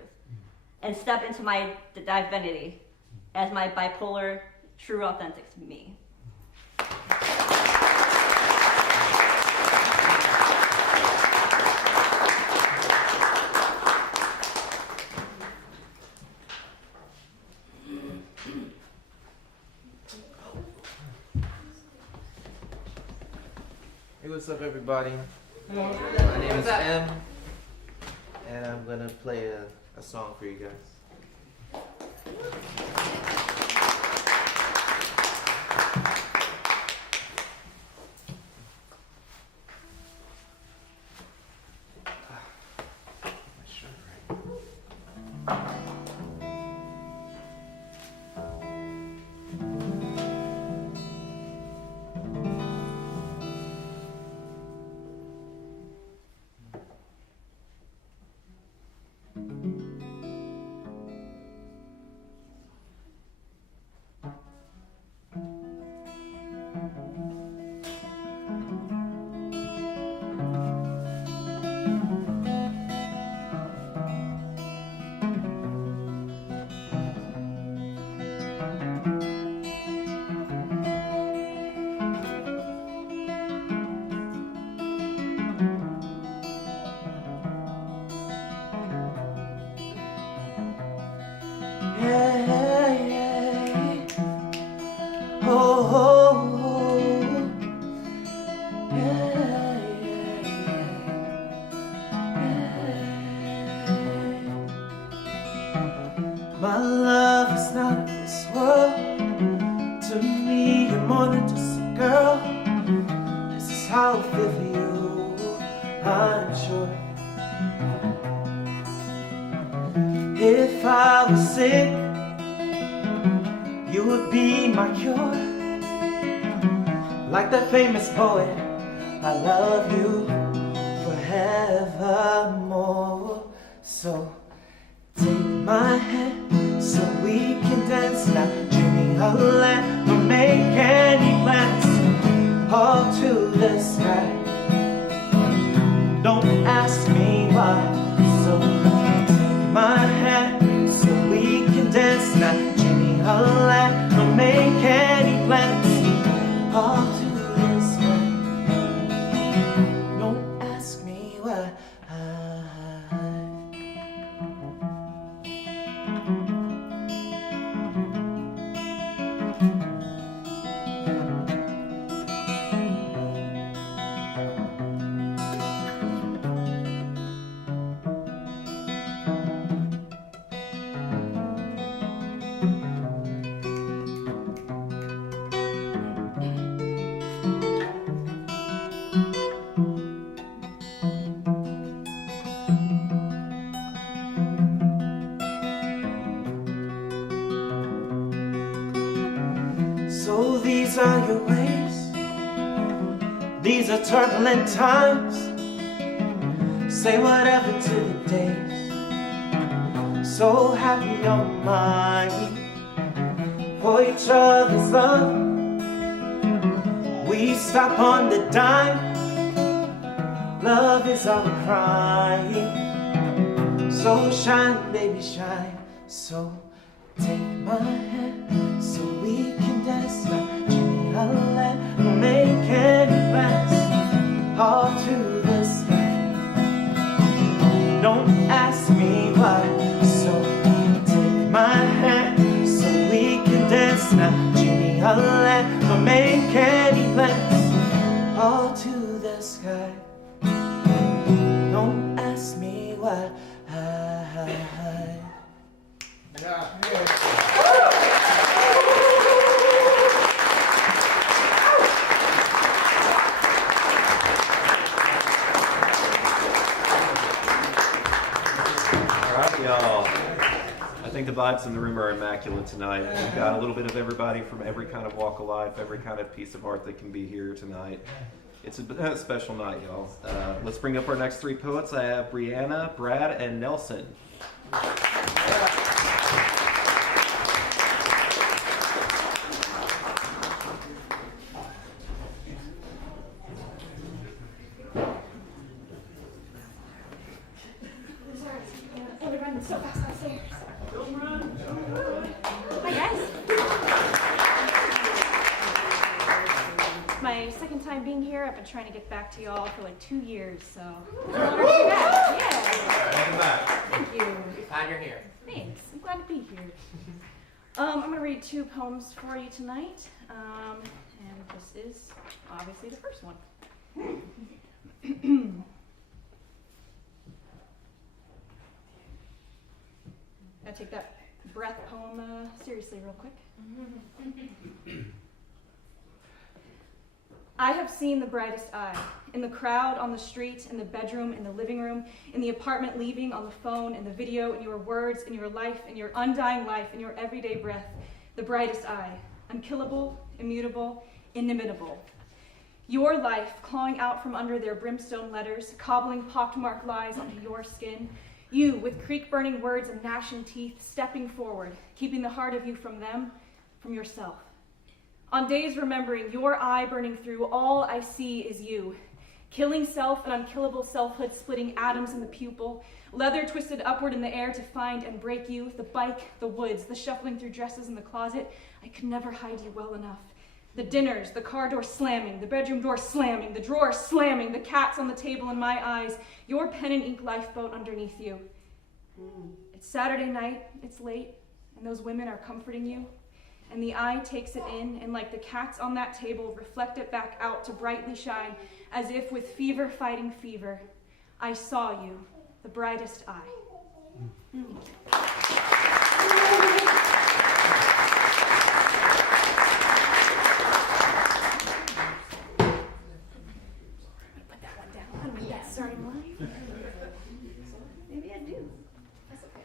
and step into my divinity as my bipolar, true, authentic me. Hey, what's up, everybody? My name is M, and I'm gonna play a song for you guys. Hey, oh, oh, oh. My love is not this world. To me, you're more than just a girl. This is how I feel for you, I'm sure. If I was sick, you would be my cure. Like that famous poet, I love you forevermore. So take my hand so we can dance now. Dreaming a land, don't make any plans. All to the sky. Don't ask me why. So take my hand so we can dance now. Dreaming a land, don't make any plans. All to the sky. Don't ask me why. So these are your ways. These are turbulent times. Say whatever to the days. So happy on mine. For each other's love. We stop on the dime. Love is our crying. So shine, baby, shine. So take my hand so we can dance now. Jimmy, I'll let make any plans. All to the sky. Don't ask me why. So take my hand so we can dance now. Jimmy, I'll let make any plans. All to the sky. Don't ask me why. Y'all, I think the vibes in the room are immaculate tonight. We've got a little bit of everybody from every kind of walk of life, every kind of piece of art that can be here tonight. It's a special night, y'all. Let's bring up our next three poets. I have Brianna, Brad, and Nelson. time being here. I've been trying to get back to y'all for like 2 years, so I'm honored to be back. Yeah. Welcome back. Thank you. Glad you're here. Thanks. I'm glad to be here. I'm going to read 2 poems for you tonight, and this is obviously the first one. Gotta take that breath poem seriously real quick. I have seen the brightest eye in the crowd, on the street, in the bedroom, in the living room, in the apartment, leaving, on the phone, in the video, in your words, in your life, in your undying life, in your everyday breath. The brightest eye, unkillable, immutable, inimitable. Your life clawing out from under their brimstone letters, cobbling pockmarked lies onto your skin. You, with creek-burning words and gnashing teeth, stepping forward, keeping the heart of you from them, from yourself. On days remembering your eye burning through, all I see is you. Killing self and unkillable selfhood, splitting atoms in the pupil, leather twisted upward in the air to find and break you, the bike, the woods, the shuffling through dresses in the closet. I could never hide you well enough. The dinners, the car door slamming, the bedroom door slamming, the drawer slamming, the cats on the table in my eyes, your pen and ink lifeboat underneath you. It's Saturday night, it's late, and those women are comforting you. And the eye takes it in, and like the cats on that table, reflect it back out to brightly shine, as if with fever fighting fever. I saw you, the brightest eye. Put that one down. I don't need that starting line. Maybe I do. That's okay.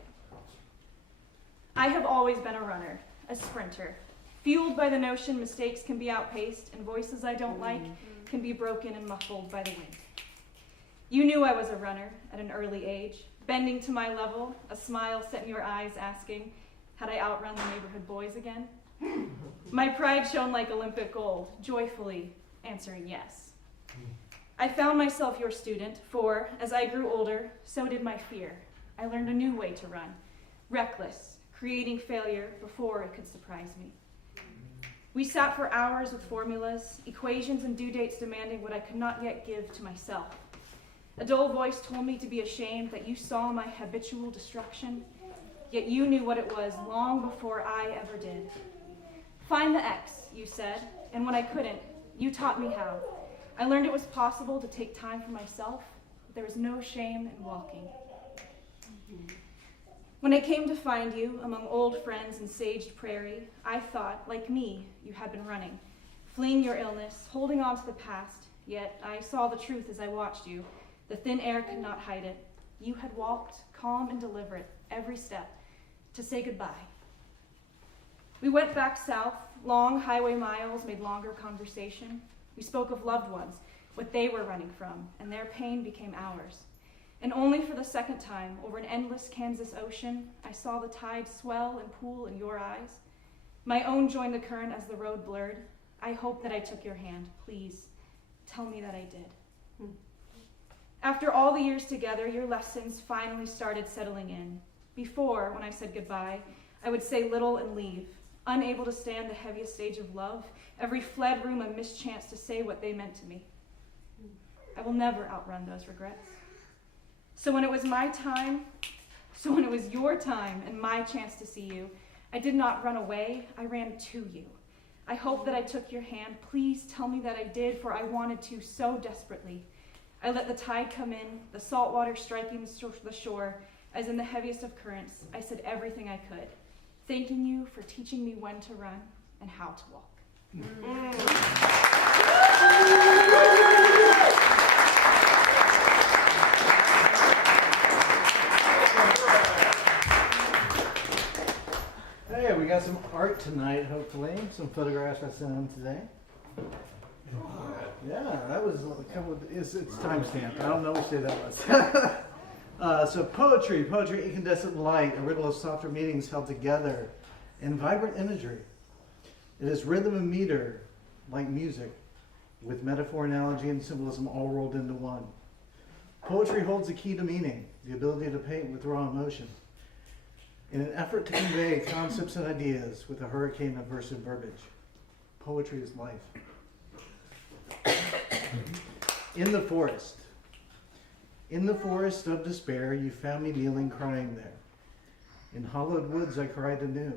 I have always been a runner. A sprinter, fueled by the notion mistakes can be outpaced and voices I don't like can be broken and muffled by the wind. You knew I was a runner at an early age, bending to my level, a smile set in your eyes asking, had I outrun the neighborhood boys again? My pride shone like Olympic gold, joyfully answering yes. I found myself your student, for as I grew older, so did my fear. I learned a new way to run, reckless, creating failure before it could surprise me. We sat for hours with formulas, equations and due dates demanding what I could not yet give to myself. A dull voice told me to be ashamed that you saw my habitual destruction, yet you knew what it was long before I ever did. Find the X, you said, and when I couldn't, you taught me how. I learned it was possible to take time for myself, but there was no shame in walking. When I came to find you among old friends in saged prairie, I thought, like me, you had been running, fleeing your illness, holding on to the past, yet I saw the truth as I watched you. The thin air could not hide it. You had walked, calm and deliberate, every step, to say goodbye. We went back south, long highway miles made longer conversation. We spoke of loved ones, what they were running from, and their pain became ours. And only for the second time, over an endless Kansas ocean, I saw the tide swell and pool in your eyes. My own joined the current as the road blurred. I hope that I took your hand. Please, tell me that I did. After all the years together, your lessons finally started settling in. Before, when I said goodbye, I would say little and leave, unable to stand the heaviest stage of love, every fled room a mischance to say what they meant to me. I will never outrun those regrets. So when it was your time and my chance to see you, I did not run away, I ran to you. I hope that I took your hand. Please tell me that I did, for I wanted to so desperately. I let the tide come in, the salt water striking the shore, as in the heaviest of currents. I said everything I could, thanking you for teaching me when to run and how to walk. Hey, we got some art tonight, hopefully. Some photographs I sent in today. Yeah, that was a couple of, it's timestamped. I don't know which day that was. So poetry, incandescent light, a riddle of softer meanings held together in vibrant imagery. It is rhythm and meter, like music, with metaphor, analogy, and symbolism all rolled into one. Poetry holds the key to meaning, the ability to paint with raw emotion. In an effort to convey concepts and ideas with a hurricane of verse and verbiage, poetry is life. In the forest. In the forest of despair, you found me kneeling, crying there. In hollowed woods I cried anew,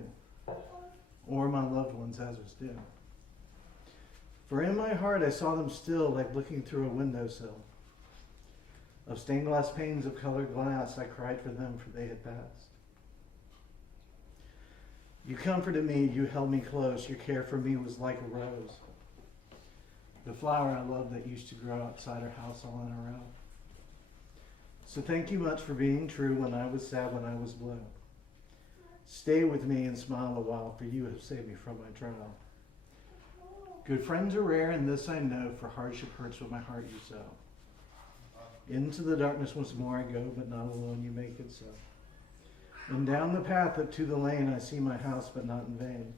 or my loved ones as was due. For in my heart I saw them still, like looking through a windowsill. Of stained glass panes of colored glass, I cried for them, for they had passed. You comforted me, you held me close, your care for me was like a rose, the flower I loved that used to grow outside our house all in a row. So thank you much for being true when I was sad, when I was blue. Stay with me and smile a while, for you have saved me from my trial. Good friends are rare, and this I know, for hardship hurts what my heart you sow. Into the darkness once more I go, but not alone, you make it so. And down the path up to the lane I see my house, but not in vain.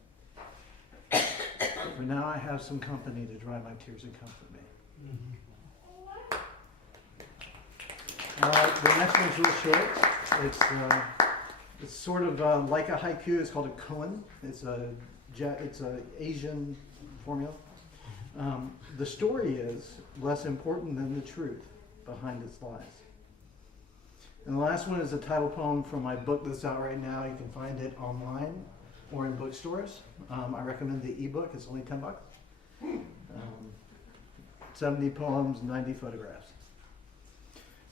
For now I have some company to dry my tears and comfort me. The next one's real short. It's sort of like a haiku. It's called a koan. It's a Asian formula. The story is less important than the truth behind its lies. And the last one is a title poem from my book that's out right now. You can find it online or in bookstores. I recommend the ebook. It's only $10. 70 poems, 90 photographs.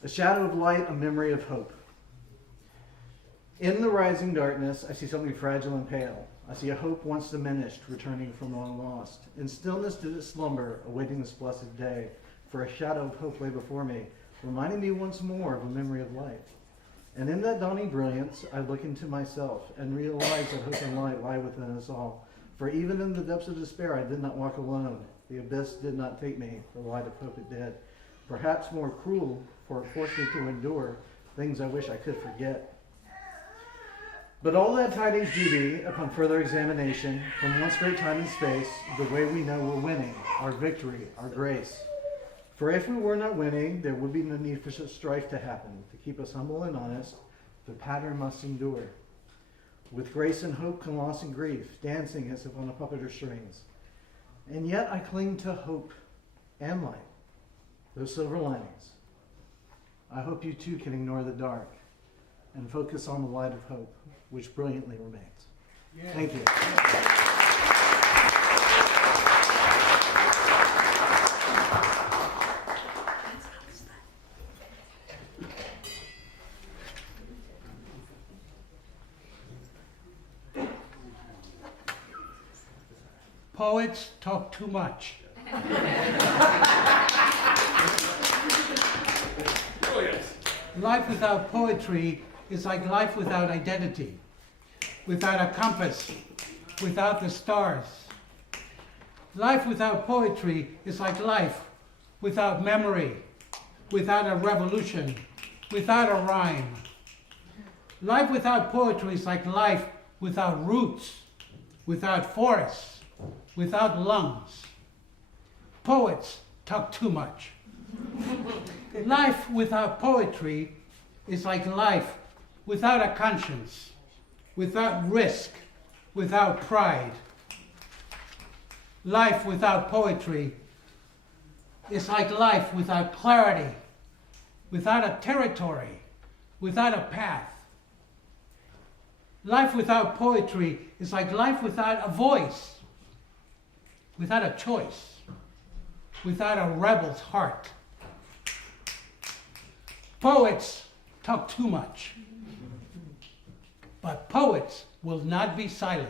A shadow of light, a memory of hope. In the rising darkness, I see something fragile and pale. I see a hope once diminished, returning from long lost. In stillness did it slumber, awaiting this blessed day, for a shadow of hope lay before me, reminding me once more of a memory of life. And in that dawning brilliance, I look into myself and realize that hope and light lie within us all. For even in the depths of despair, I did not walk alone. The abyss did not take me, the light of hope it did. Perhaps more cruel, for it forced me to endure things I wish I could forget. But all that tidings do be, upon further examination, from once great time and space, the way we know we're winning, our victory, our grace. For if we were not winning, there would be no need for such strife to happen. To keep us humble and honest, the pattern must endure. With grace and hope come loss and grief, dancing as if on a puppet or strings. And yet I cling to hope and light, those silver linings. I hope you too can ignore the dark and focus on the light of hope, which brilliantly remains. Yeah. Thank you. Poets talk too much. Life without poetry is like life without identity, without a compass, without the stars. Life without poetry is like life without memory, without a revolution, without a rhyme. Life without poetry is like life without roots, without forests, without lungs. Poets talk too much. Life without poetry is like life without a conscience, without risk, without pride. Life without poetry is like life without clarity, without a territory, without a path. Life without poetry is like life without a voice, without a choice, without a rebel's heart. Poets talk too much, but poets will not be silent.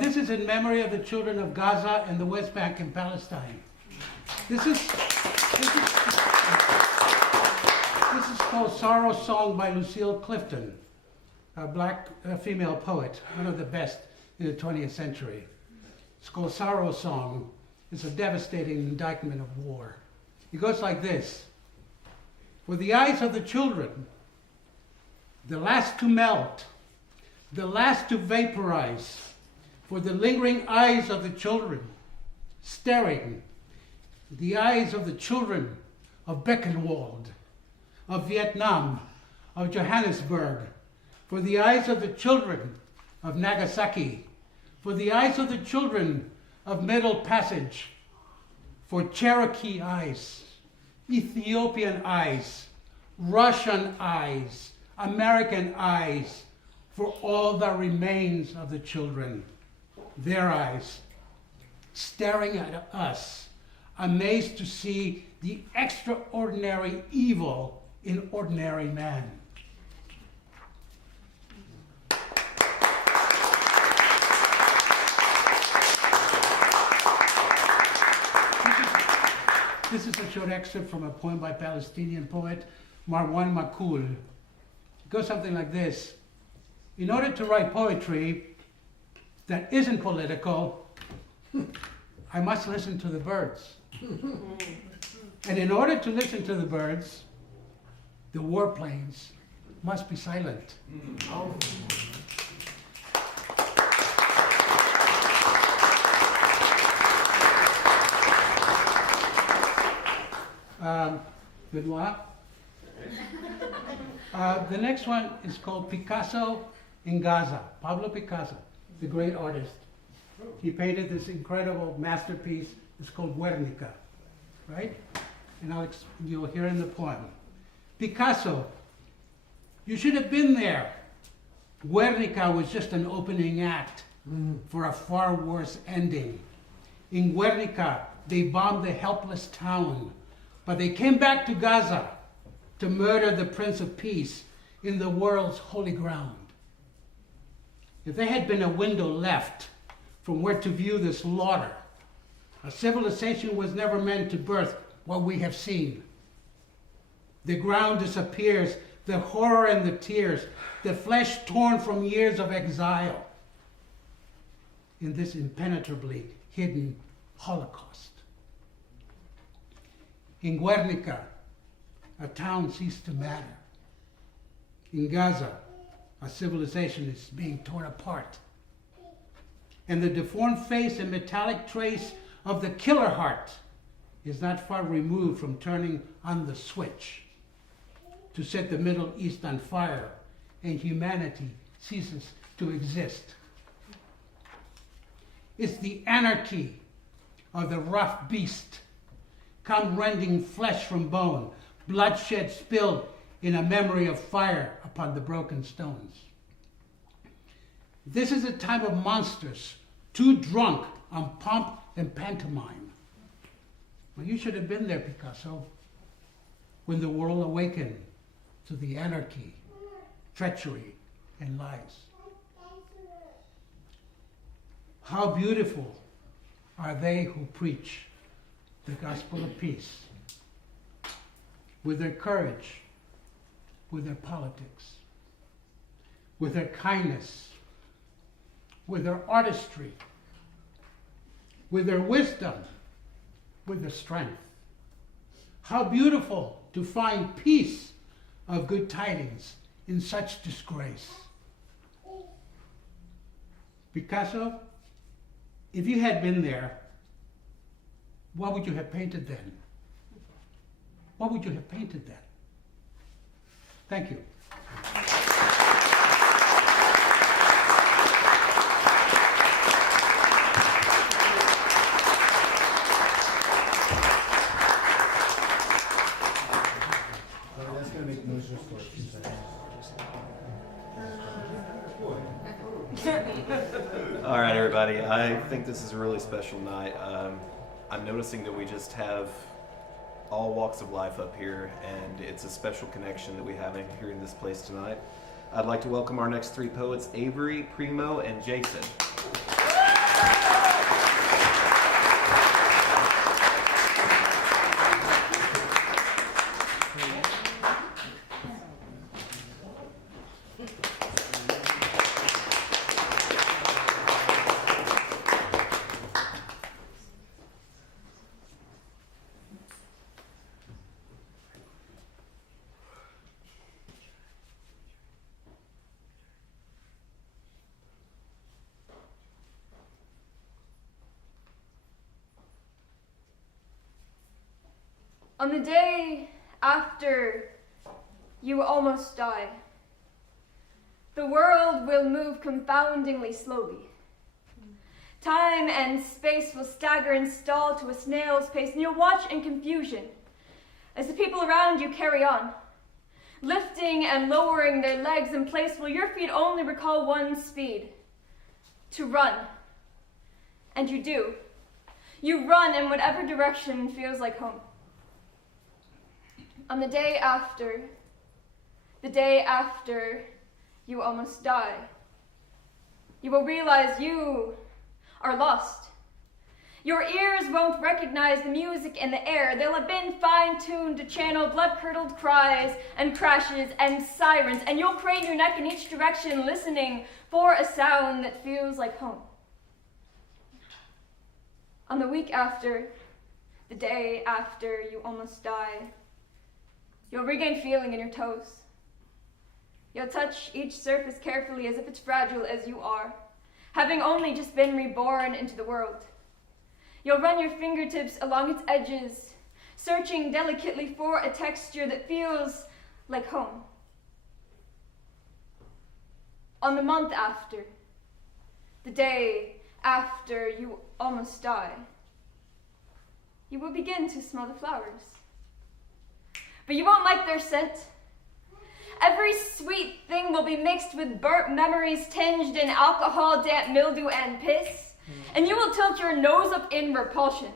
This is in memory of the children of Gaza and the West Bank and Palestine. This is called Sorrow Song by Lucille Clifton, a black female poet, one of the best in the 20th century. It's called Sorrow Song. It's a devastating indictment of war. It goes like this. For the eyes of the children, the last to melt, the last to vaporize, for the lingering eyes of the children, staring, the eyes of the children of Beckenwald, of Vietnam, of Johannesburg, for the eyes of the children of Nagasaki, for the eyes of the children of Middle Passage, for Cherokee eyes, Ethiopian eyes, Russian eyes, American eyes, for all that remains of the children, their eyes, staring at us, amazed to see the extraordinary evil in ordinary man. This is a short excerpt from a poem by Palestinian poet Marwan Makul. It goes something like this. In order to write poetry that isn't political, I must listen to the birds. And in order to listen to the birds, the warplanes must be silent. Benoit. The next one is called Picasso in Gaza. Pablo Picasso, the great artist. He painted this incredible masterpiece. It's called Guernica, right? And you'll hear in the poem. Picasso, you should have been there. Guernica was just an opening act for a far worse ending. In Guernica, they bombed the helpless town, but they came back to Gaza to murder the Prince of Peace in the world's holy ground. If there had been a window left from where to view the slaughter, a civilization was never meant to birth what we have seen. The ground disappears, the horror and the tears, the flesh torn from years of exile in this impenetrably hidden Holocaust. In Guernica, a town ceased to matter. In Gaza, a civilization is being torn apart. And the deformed face and metallic trace of the killer heart is not far removed from turning on the switch to set the Middle East on fire and humanity ceases to exist. It's the anarchy of the rough beast, come rending flesh from bone, bloodshed spilled in a memory of fire upon the broken stones. This is a time of monsters, too drunk on pomp and pantomime. Well, you should have been there, Picasso, when the world awakened to the anarchy, treachery, and lies. How beautiful are they who preach the gospel of peace, with their courage, with their politics, with their kindness, with their artistry, with their wisdom, with their strength. How beautiful to find peace of good tidings in such disgrace. Picasso, if you had been there, what would you have painted then? What would you have painted then? Thank you. That's going to make noise just for a few seconds. All right, everybody. I think this is a really special night. I'm noticing that we just have all walks of life up here, and it's a special connection that we have here in this place tonight. I'd like to welcome our next three poets, Avery, Primo, and Jason. On the day after you almost died, The world will move confoundingly slowly. Time and space will stagger and stall to a snail's pace, and you'll watch in confusion as the people around you carry on, lifting and lowering their legs in place while your feet only recall one speed: to run. And you do. You run in whatever direction feels like home. On the day after you almost die, you will realize you are lost. Your ears won't recognize the music in the air. They'll have been fine-tuned to channel blood-curdled cries and crashes and sirens, and you'll crane your neck in each direction, listening for a sound that feels like home. On the week after, the day after you almost die, you'll regain feeling in your toes. You'll touch each surface carefully as if it's fragile as you are, having only just been reborn into the world. You'll run your fingertips along its edges, searching delicately for a texture that feels like home. On the month after, the day after you almost die, you will begin to smell the flowers. But you won't like their scent. Every sweet thing will be mixed with burnt memories tinged in alcohol, damp mildew, and piss. And you will tilt your nose up in repulsion,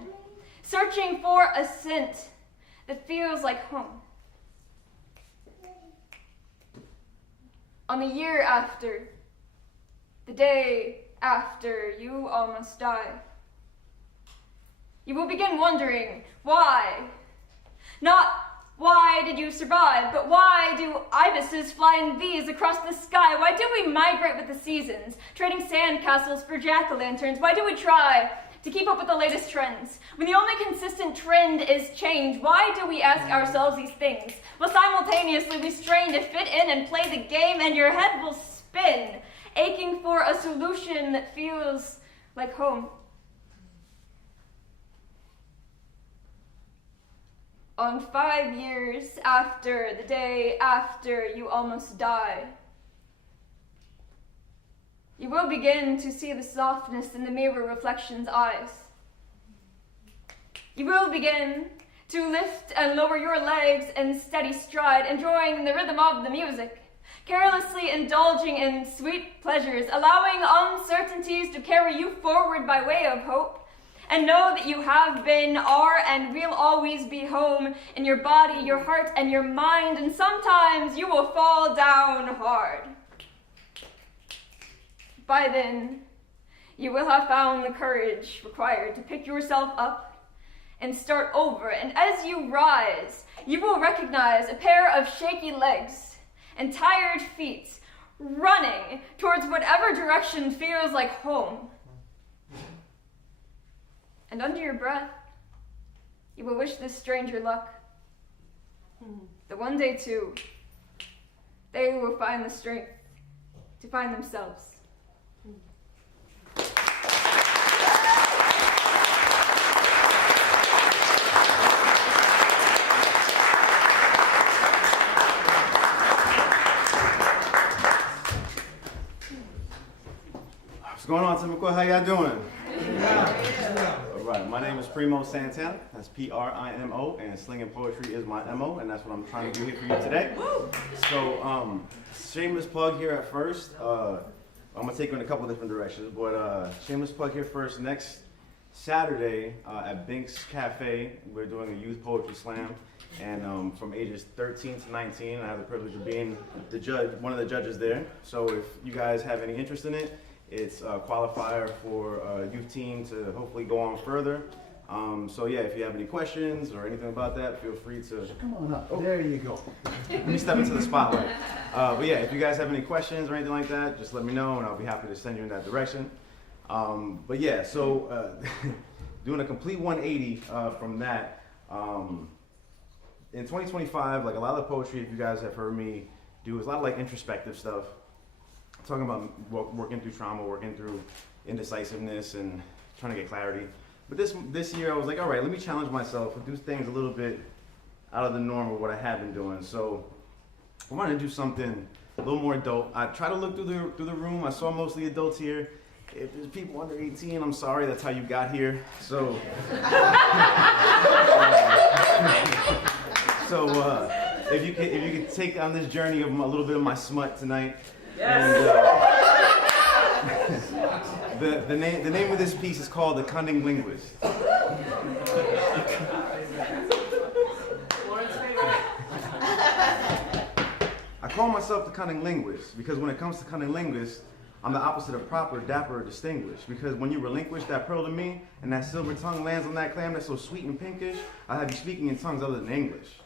searching for a scent that feels like home. On the year after, the day after you almost die, you will begin wondering why. Not why did you survive, but why do ibises fly in these across the sky? Why do we migrate with the seasons, trading sandcastles for jack-o'-lanterns? Why do we try to keep up with the latest trends? When the only consistent trend is change, why do we ask ourselves these things? Well, simultaneously we strain to fit in and play the game, and your head will spin, aching for a solution that feels like home. On 5 years after the day after you almost die, you will begin to see the softness in the mirror reflection's eyes. You will begin to lift and lower your legs in steady stride, enjoying the rhythm of the music, carelessly indulging in sweet pleasures, allowing uncertainties to carry you forward by way of hope. And know that you have been, are, and will always be home in your body, your heart, and your mind, and sometimes you will fall down hard. By then, you will have found the courage required to pick yourself up and start over, and as you rise, you will recognize a pair of shaky legs and tired feet running towards whatever direction feels like home. And under your breath, you will wish this stranger luck. That one day, too, they will find the strength to find themselves. What's going on, Timothy? How y'all doing? All right, my name is Primo Santana. That's Primo, and slinging poetry is my MO, and that's what I'm trying to do here for you today. So, shameless plug here at first. I'm gonna take you in a couple different directions, but shameless plug here first. Next Saturday at Bink's Cafe, we're doing a youth poetry slam, and from ages 13 to 19, I have the privilege of being the judge, one of the judges there. So, if you guys have any interest in it, it's a qualifier for a youth team to hopefully go on further. So yeah, if you have any questions or anything about that, feel free to... Come on up. There you go. Let me step into the spotlight. But yeah, if you guys have any questions or anything like that, just let me know and I'll be happy to send you in that direction. But yeah, so doing a complete 180 from that. In 2025, like a lot of the poetry, if you guys have heard me do, is a lot of like introspective stuff. Talking about working through trauma, working through indecisiveness, and trying to get clarity. But this year, I was like, all right, let me challenge myself and do things a little bit out of the norm of what I have been doing. So I wanted to do something a little more adult. I try to look through the room. I saw mostly adults here. If there's people under 18, I'm sorry, that's how you got here. So, if you could take on this journey of a little bit of my smut tonight. Yes. And the name of this piece is called The Cunning Linguist. I call myself the cunning linguist because when it comes to cunning linguists, I'm the opposite of proper, dapper, or distinguished. Because when you relinquish that pearl to me and that silver tongue lands on that clam that's so sweet and pinkish, I have you speaking in tongues other than English.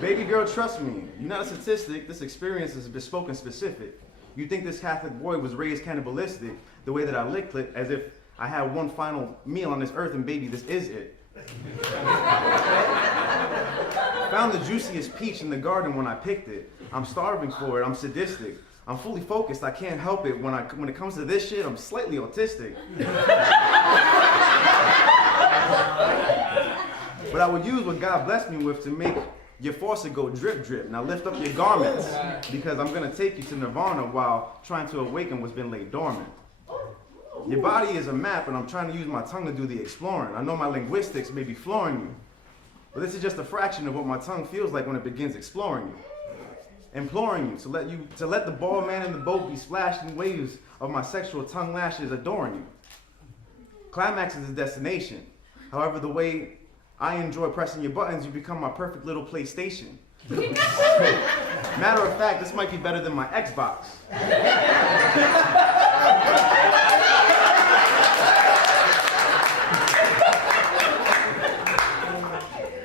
Baby girl, trust me, you're not a statistic. This experience is bespoke and specific. You think this Catholic boy was raised cannibalistic the way that I licked it, as if I had one final meal on this earth and baby, this is it. Found the juiciest peach in the garden when I picked it. I'm starving for it, I'm sadistic. I'm fully focused, I can't help it. When it comes to this shit, I'm slightly autistic. But I would use what God blessed me with to make your faucet go drip drip. Now lift up your garments, because I'm gonna take you to nirvana while trying to awaken what's been laid dormant. Your body is a map, and I'm trying to use my tongue to do the exploring. I know my linguistics may be flooring you, but this is just a fraction of what my tongue feels like when it begins exploring you. Imploring you to let the bald man in the boat be splashed in waves of my sexual tongue lashes adoring you. Climax is the destination. However, the way I enjoy pressing your buttons, you become my perfect little PlayStation. Matter of fact, this might be better than my Xbox.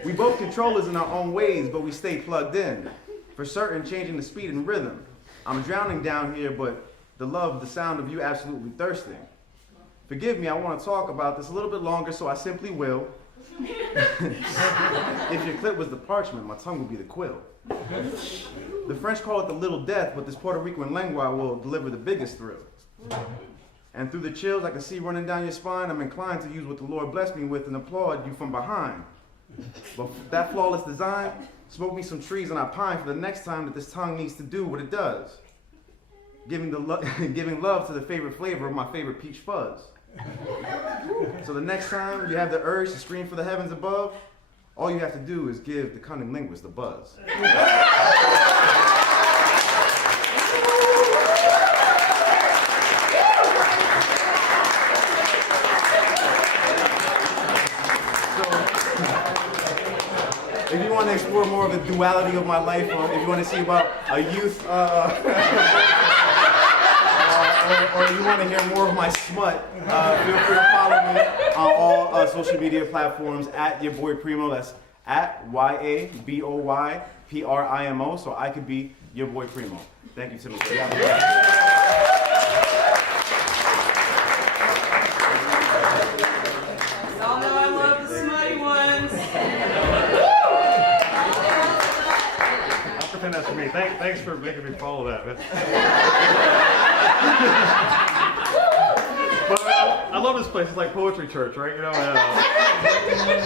We both controllers in our own ways, but we stay plugged in. For certain, changing the speed and rhythm. I'm drowning down here, but the sound of you absolutely thirsting. Forgive me, I want to talk about this a little bit longer, so I simply will. If your clip was the parchment, my tongue would be the quill. The French call it the little death, but this Puerto Rican lengua will deliver the biggest thrill. And through the chills I can see running down your spine, I'm inclined to use what the Lord blessed me with and applaud you from behind. But that flawless design, smoke me some trees and I pine for the next time that this tongue needs to do what it does. Giving love to the favorite flavor of my favorite peach fuzz. So the next time you have the urge to scream for the heavens above, all you have to do is give the cunning linguist a buzz. If you want to explore more of the duality of my life, or if you want to see about a youth, or you want to hear more of my smut, feel free to follow me on all social media platforms at your boy Primo. That's at YABOYPRIMO, so I could be your boy Primo. Thank you, Timothy. Y'all know I love the smutty ones. I'll pretend that's for me. Thanks for making me follow that. But I love this place. It's like poetry church, right? You know,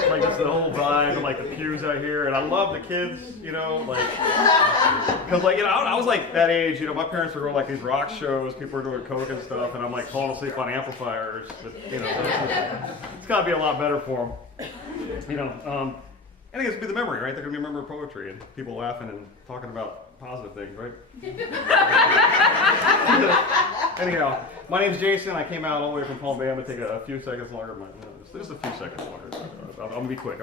like just the whole vibe and like the pews out here. And I love the kids, you know, like, because like, you know, I was like that age, you know, my parents were going like these rock shows, people were doing coke and stuff, and I'm like falling asleep on amplifiers. But, you know, it's got to be a lot better for them, you know. I think it's going to be the memory, right? They're going to be a member of poetry and people laughing and talking about positive things, right? Anyhow, my name's Jason. I came out all the way from Palm Bay. I'm going to take a few seconds longer. Just a few seconds longer. I'm going to be quick.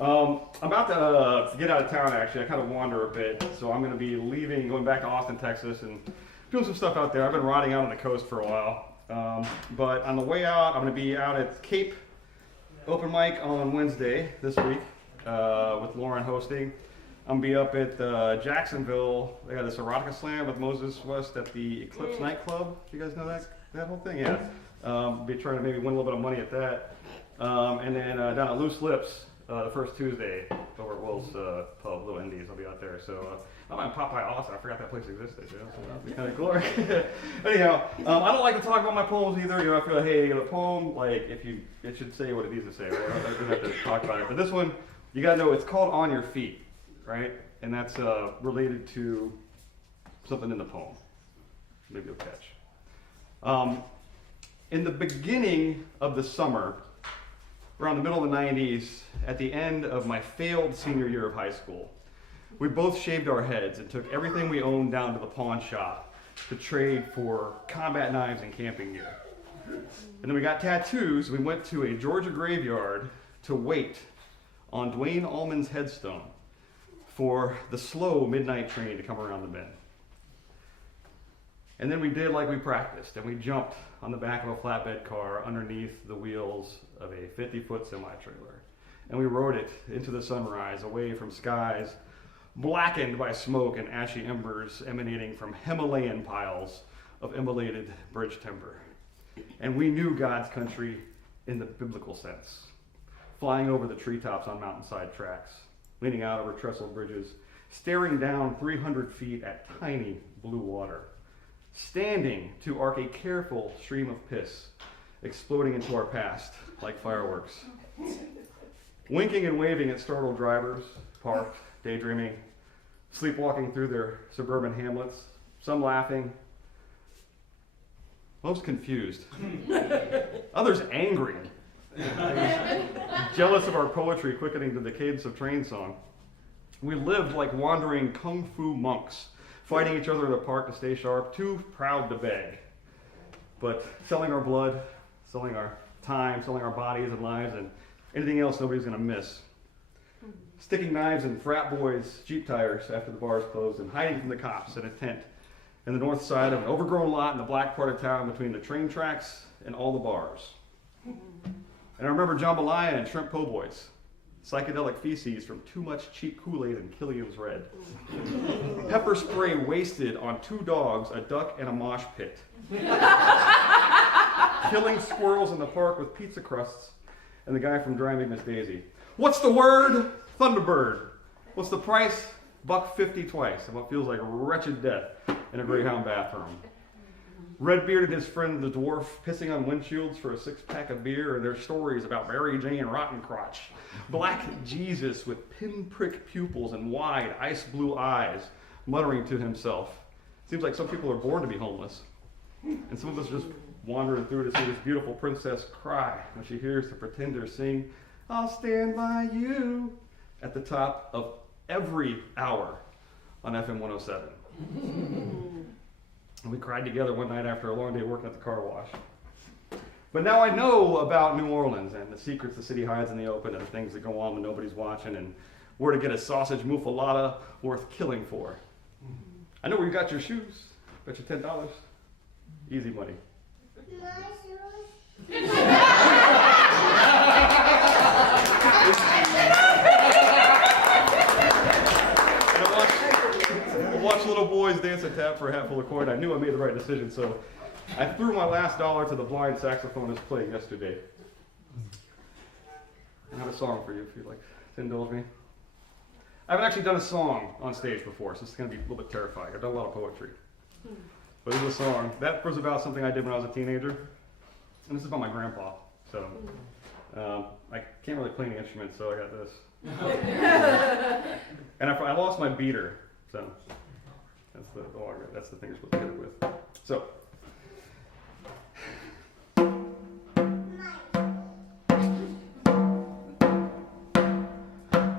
I'm about to get out of town, actually. I kind of wander a bit. So I'm going to be leaving, going back to Austin, Texas, and doing some stuff out there. I've been riding out on the coast for a while. But on the way out, I'm going to be out at Cape open mic on Wednesday this week with Lauren hosting. I'm going to be up at Jacksonville. They got this erotica slam with Moses West at the Eclipse nightclub. You guys know that whole thing? Yeah. Be trying to maybe win a little bit of money at that. And then down at Loose Lips the first Tuesday over at Will's pub, Little Indies. I'll be out there. So I'm at Popeye Austin. I forgot that place existed. You know, so that'll be kind of glory. Anyhow, I don't like to talk about my poems either. You know, I feel like, hey, a poem, like it should say what it needs to say. Right? I don't have to talk about it. But this one, you gotta know it's called On Your Feet. right? And that's related to something in the poem. Maybe you'll catch. In the beginning of the summer, around the middle of the 90s, at the end of my failed senior year of high school, we both shaved our heads and took everything we owned down to the pawn shop to trade for combat knives and camping gear. And then we got tattoos. We went to a Georgia graveyard to wait on Dwayne Allman's headstone for the slow midnight train to come around the bend. And then we did like we practiced, and we jumped on the back of a flatbed car underneath the wheels of a 50-foot semi-trailer. And we rode it into the sunrise, away from skies blackened by smoke and ashy embers emanating from Himalayan piles of immolated bridge timber. And we knew God's country in the biblical sense, flying over the treetops on mountainside tracks, leaning out over trestled bridges, staring down 300 feet at tiny blue water, standing to arc a careful stream of piss exploding into our past like fireworks, winking and waving at startled drivers, parked, daydreaming, sleepwalking through their suburban hamlets, some laughing, most confused, others angry, jealous of our poetry quickening to the cadence of train song. We lived like wandering kung fu monks, fighting each other in the park to stay sharp, too proud to beg, but selling our blood, selling our time, selling our bodies and lives, and anything else nobody's gonna miss. Sticking knives in frat boys' Jeep tires after the bars closed, and hiding from the cops in a tent in the north side of an overgrown lot in the black part of town between the train tracks and all the bars. And I remember jambalaya and shrimp po' boys, psychedelic feces from too much cheap Kool-Aid and Killian's Red. Pepper spray wasted on 2 dogs, a duck, and a mosh pit. Killing squirrels in the park with pizza crusts, and the guy from Driving Miss Daisy. What's the word? Thunderbird. What's the price? $1.50 twice, and what feels like wretched death in a Greyhound bathroom. Redbeard and his friend the dwarf pissing on windshields for a 6-pack of beer, and their stories about Mary Jane Rottencrotch. Black Jesus with pinprick pupils and wide ice blue eyes, muttering to himself. Seems like some people are born to be homeless, and some of us just wandering through to see this beautiful princess cry when she hears the pretenders sing, "I'll stand by you," at the top of every hour on FM 107. And we cried together one night after a long day working at the car wash. But now I know about New Orleans and the secrets the city hides in the open and the things that go on when nobody's watching and where to get a sausage muffalata worth killing for. I know where you got your shoes. Bet you $10. Easy money. Watch little boys dance a tap for a hatful of coin. I knew I made the right decision, so I threw my last dollar to the blind saxophonist playing yesterday. I have a song for you if you'd like to indulge me. I haven't actually done a song on stage before, so it's going to be a little bit terrifying. I've done a lot of poetry. But this is a song. That was about something I did when I was a teenager. And this is about my grandpa. So I can't really play any instruments, so I got this. And I lost my beater, so that's the thing you're supposed to hit it with. So.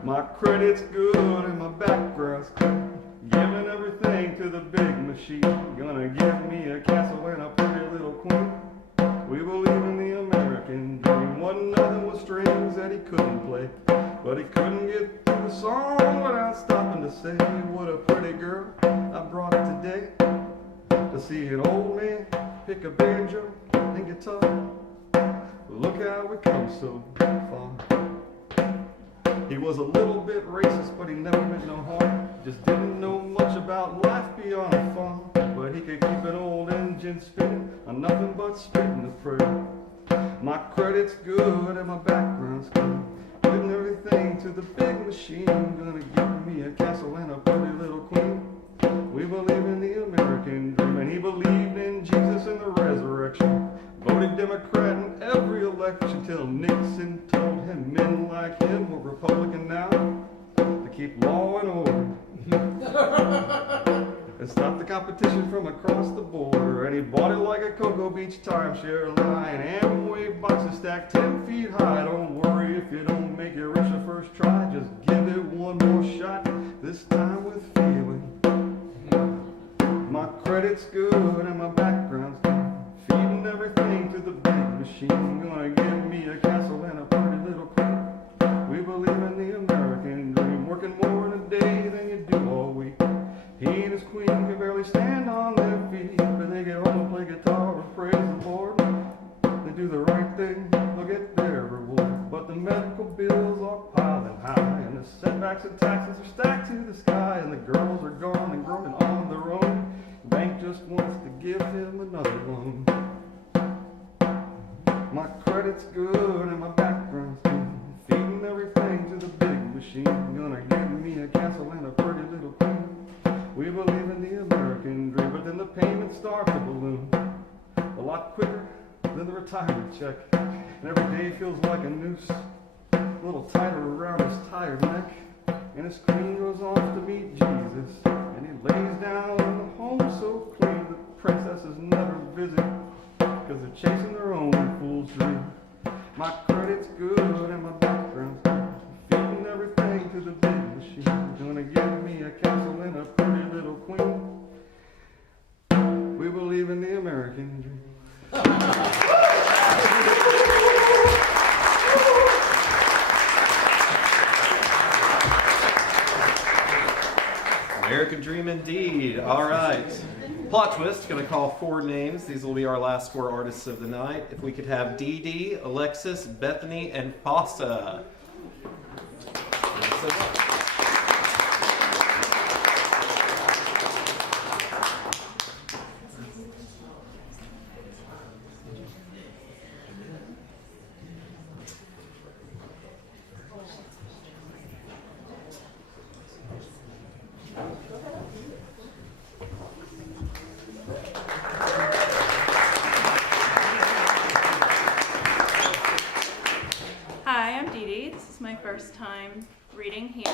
My credit's good and my background's clear. Giving everything to the big machine. Gonna give me a castle and a pretty little queen. We believe in the American dream. Wasn't nothing with strings that he couldn't play. But he couldn't get through the song without stopping to say, what a pretty girl I brought today. To see an old man pick a banjo and guitar. Look how we come so far. He was a little bit racist, but he never meant no harm. Just didn't know much about life beyond a farm. But he could keep an old engine spinning on nothing but spitting a prayer. My credit's good and my background's good. Giving everything to the big machine. Gonna give me a castle and a pretty little queen. We believe in the American dream. And he believed in Jesus and the resurrection. Voted Democrat in every election till Nixon told him men like him were Republican now. To keep law and competition from across the border, and he bought it like a Cocoa Beach timeshare line. Amway boxes stacked 10 feet high. Don't worry if you don't make it rich the first try. Just give it one more shot, this time with feeling. My credit's good and my background's good. Feeding everything to the big machine. Gonna give me a castle and a pretty little queen. We believe in the American dream. Working more in a day than you do all week. He and his queen can barely stand on their feet, but they get home and play guitar and praise the Lord. They do the right thing, they'll get their reward. But the medical bills are piling high, and the setbacks and taxes are stacked to the sky, and the girls are gone and growing on their own. Bank just wants to give him another loan. My credit's good and my background's good. Feeding everything to the big machine. Gonna give me a castle and a pretty little queen. We believe in the American dream, but then the payments start to balloon a lot quicker than the retirement check. And every day feels like a noose, a little tighter around his tired neck. And his queen goes off to meet Jesus, and he lays down in the home so clean the princesses never visit, because they're chasing their own fool's dream. My credit's good and my background's good. Feeding everything to the big machine. Gonna give me a castle and a pretty little queen. We believe in the American dream. American dream indeed. All right. Plot twist, going to call 4 names. These will be our last 4 artists of the night. If we could have Dee Dee, Alexis, Bethany, and Fossa. Hi, I'm Dee Dee. This is my first time reading here.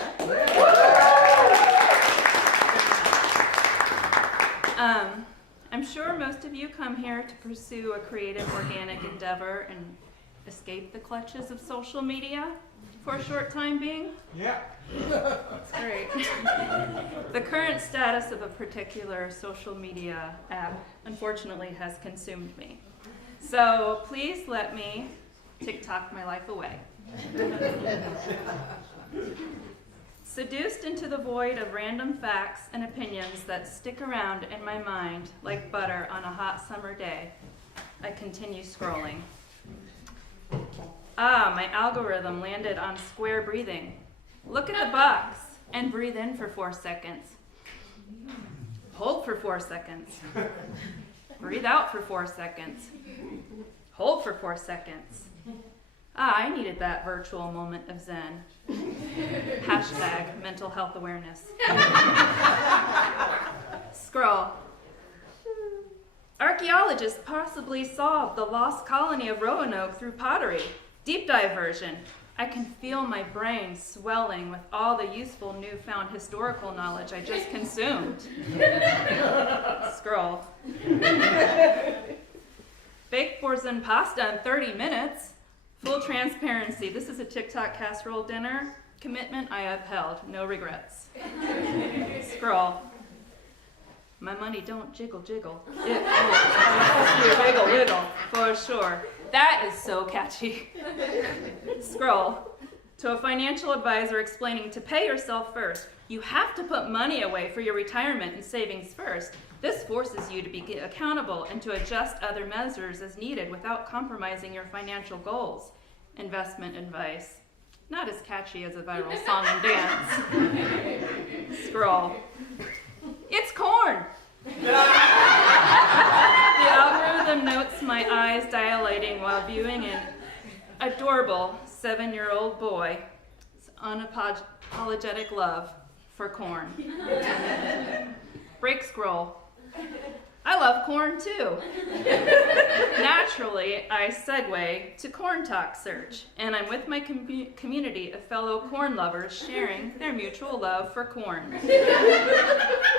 I'm sure most of you come here to pursue a creative, organic endeavor and escape the clutches of social media for a short time being. Yeah. That's great. The current status of a particular social media app, unfortunately, has consumed me. So please let me TikTok my life away. Seduced into the void of random facts and opinions that stick around in my mind like butter on a hot summer day, I continue scrolling. My algorithm landed on square breathing. Look at the box and breathe in for 4 seconds. Hold for 4 seconds. Breathe out for 4 seconds. Hold for 4 seconds. I needed that virtual moment of zen. Hashtag mental health awareness. Scroll. Archaeologists possibly solved the lost colony of Roanoke through pottery. Deep dive version. I can feel my brain swelling with all the useful newfound historical knowledge I just consumed. Scroll. Bake porcelain pasta in 30 minutes. Full transparency. This is a TikTok casserole dinner. Commitment I upheld. No regrets. Scroll. My money don't jiggle jiggle. It will wiggle wiggle for sure. That is so catchy. Scroll. To a financial advisor explaining to pay yourself first, you have to put money away for your retirement and savings first. This forces you to be accountable and to adjust other measures as needed without compromising your financial goals. Investment advice. Not as catchy as a viral song and dance. Scroll. It's corn! The algorithm notes my eyes dilating while viewing an adorable 7-year-old boy's unapologetic love for corn. Break scroll. I love corn too. Naturally, I segue to Corn Talk Search, and I'm with my community of fellow corn lovers sharing their mutual love for corn.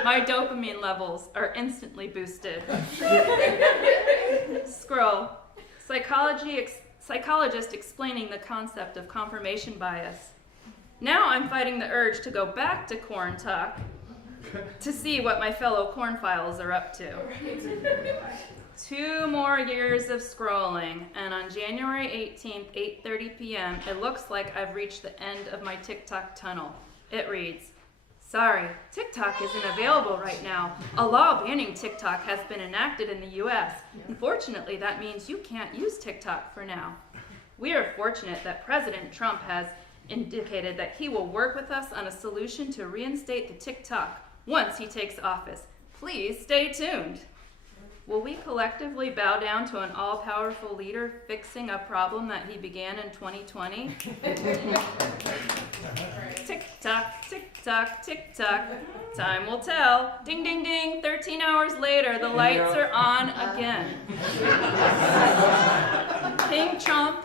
My dopamine levels are instantly boosted. Scroll. Psychologist explaining the concept of confirmation bias. Now I'm fighting the urge to go back to Corn Talk to see what my fellow cornphiles are up to. 2 more years of scrolling, and on January 18th, 8:30 p.m., it looks like I've reached the end of my TikTok tunnel. It reads, "Sorry, TikTok isn't available right now. A law banning TikTok has been enacted in the US. Unfortunately, that means you can't use TikTok for now. We are fortunate that President Trump has indicated that he will work with us on a solution to reinstate the TikTok once he takes office. Please stay tuned." Will we collectively bow down to an all-powerful leader fixing a problem that he began in 2020? Tick-tock, tick-tock, tick-tock. Time will tell. Ding, ding, ding. 13 hours later, the lights are on again. King Trump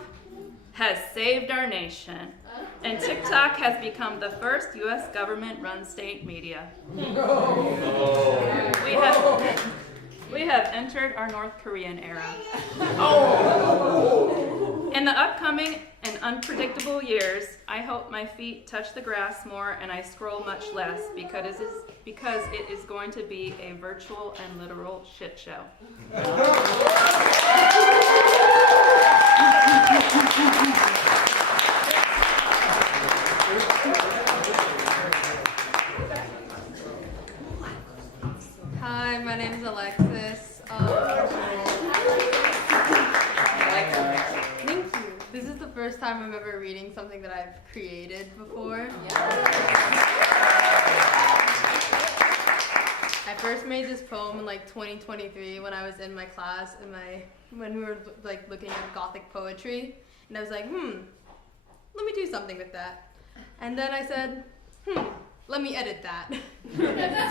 has saved our nation, and TikTok has become the first U.S. government-run state media. We have entered our North Korean era. In the upcoming and unpredictable years, I hope my feet touch the grass more and I scroll much less because it is going to be a virtual and literal shit show. Hi, my name is Alexis. Thank you. This is the first time I'm ever reading something that I've created before. I first made this poem in like 2023 when I was in my class when we were like looking at Gothic poetry, and I was like, let me do something with that. And then I said, let me edit that.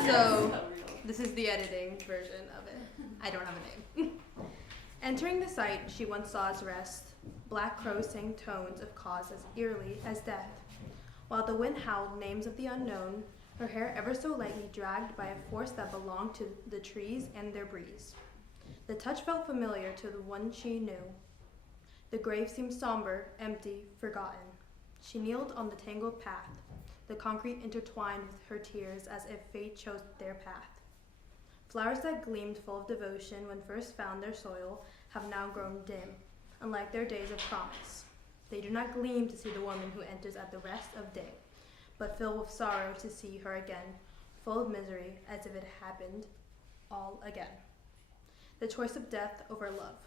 So this is the editing version of it. I don't have a name. Entering the site she once saw as rest, black crows sang tones of cause as eerily as death. While the wind howled names of the unknown, her hair ever so lightly dragged by a force that belonged to the trees and their breeze. The touch felt familiar to the one she knew. The grave seemed somber, empty, forgotten. She kneeled on the tangled path, the concrete intertwined with her tears as if fate chose their path. Flowers that gleamed full of devotion when first found their soil have now grown dim, unlike their days of promise. They do not gleam to see the woman who enters at the rest of day, but fill with sorrow to see her again, full of misery as if it happened all again. The choice of death over love.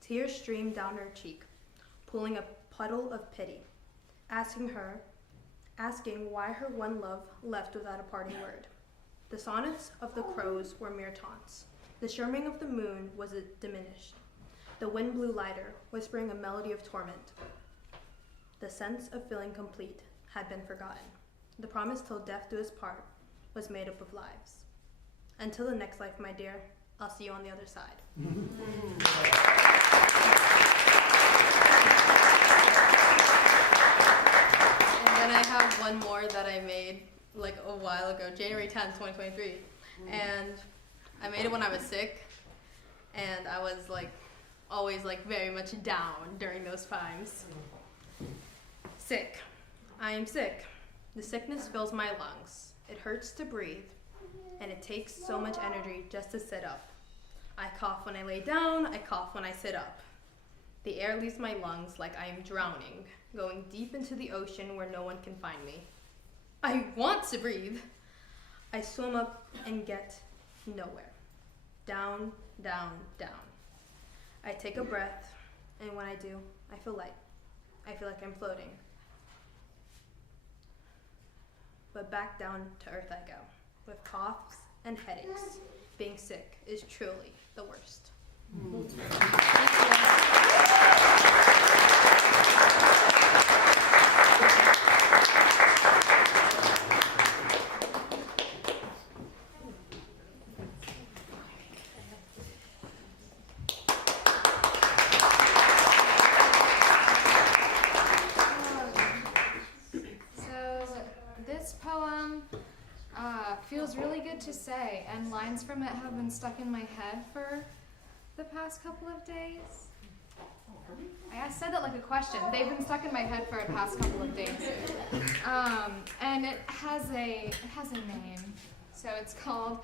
Tears streamed down her cheek, pooling a puddle of pity, asking why her one love left without a parting word. The sonnets of the crows were mere taunts. The shimmer of the moon was diminished. The wind blew lighter, whispering a melody of torment. The sense of feeling complete had been forgotten. The promise till death do us part was made up of lives. Until the next life, my dear, I'll see you on the other side. And then I have one more that I made like a while ago, January 10th, 2023. And I made it when I was sick, and I was like always like very much down during those times. Sick. I am sick. The sickness fills my lungs. It hurts to breathe, and it takes so much energy just to sit up. I cough when I lay down, I cough when I sit up. The air leaves my lungs like I am drowning, going deep into the ocean where no one can find me. I want to breathe. I swim up and get nowhere. Down, down, down. I take a breath, and when I do, I feel light. I feel like I'm floating. But back down to earth I go, with coughs and headaches. Being sick is truly the worst. this poem feels really good to say, and lines from it have been stuck in my head for the past couple of days. I said that like a question. They've been stuck in my head for the past couple of days. And it has a name. So it's called,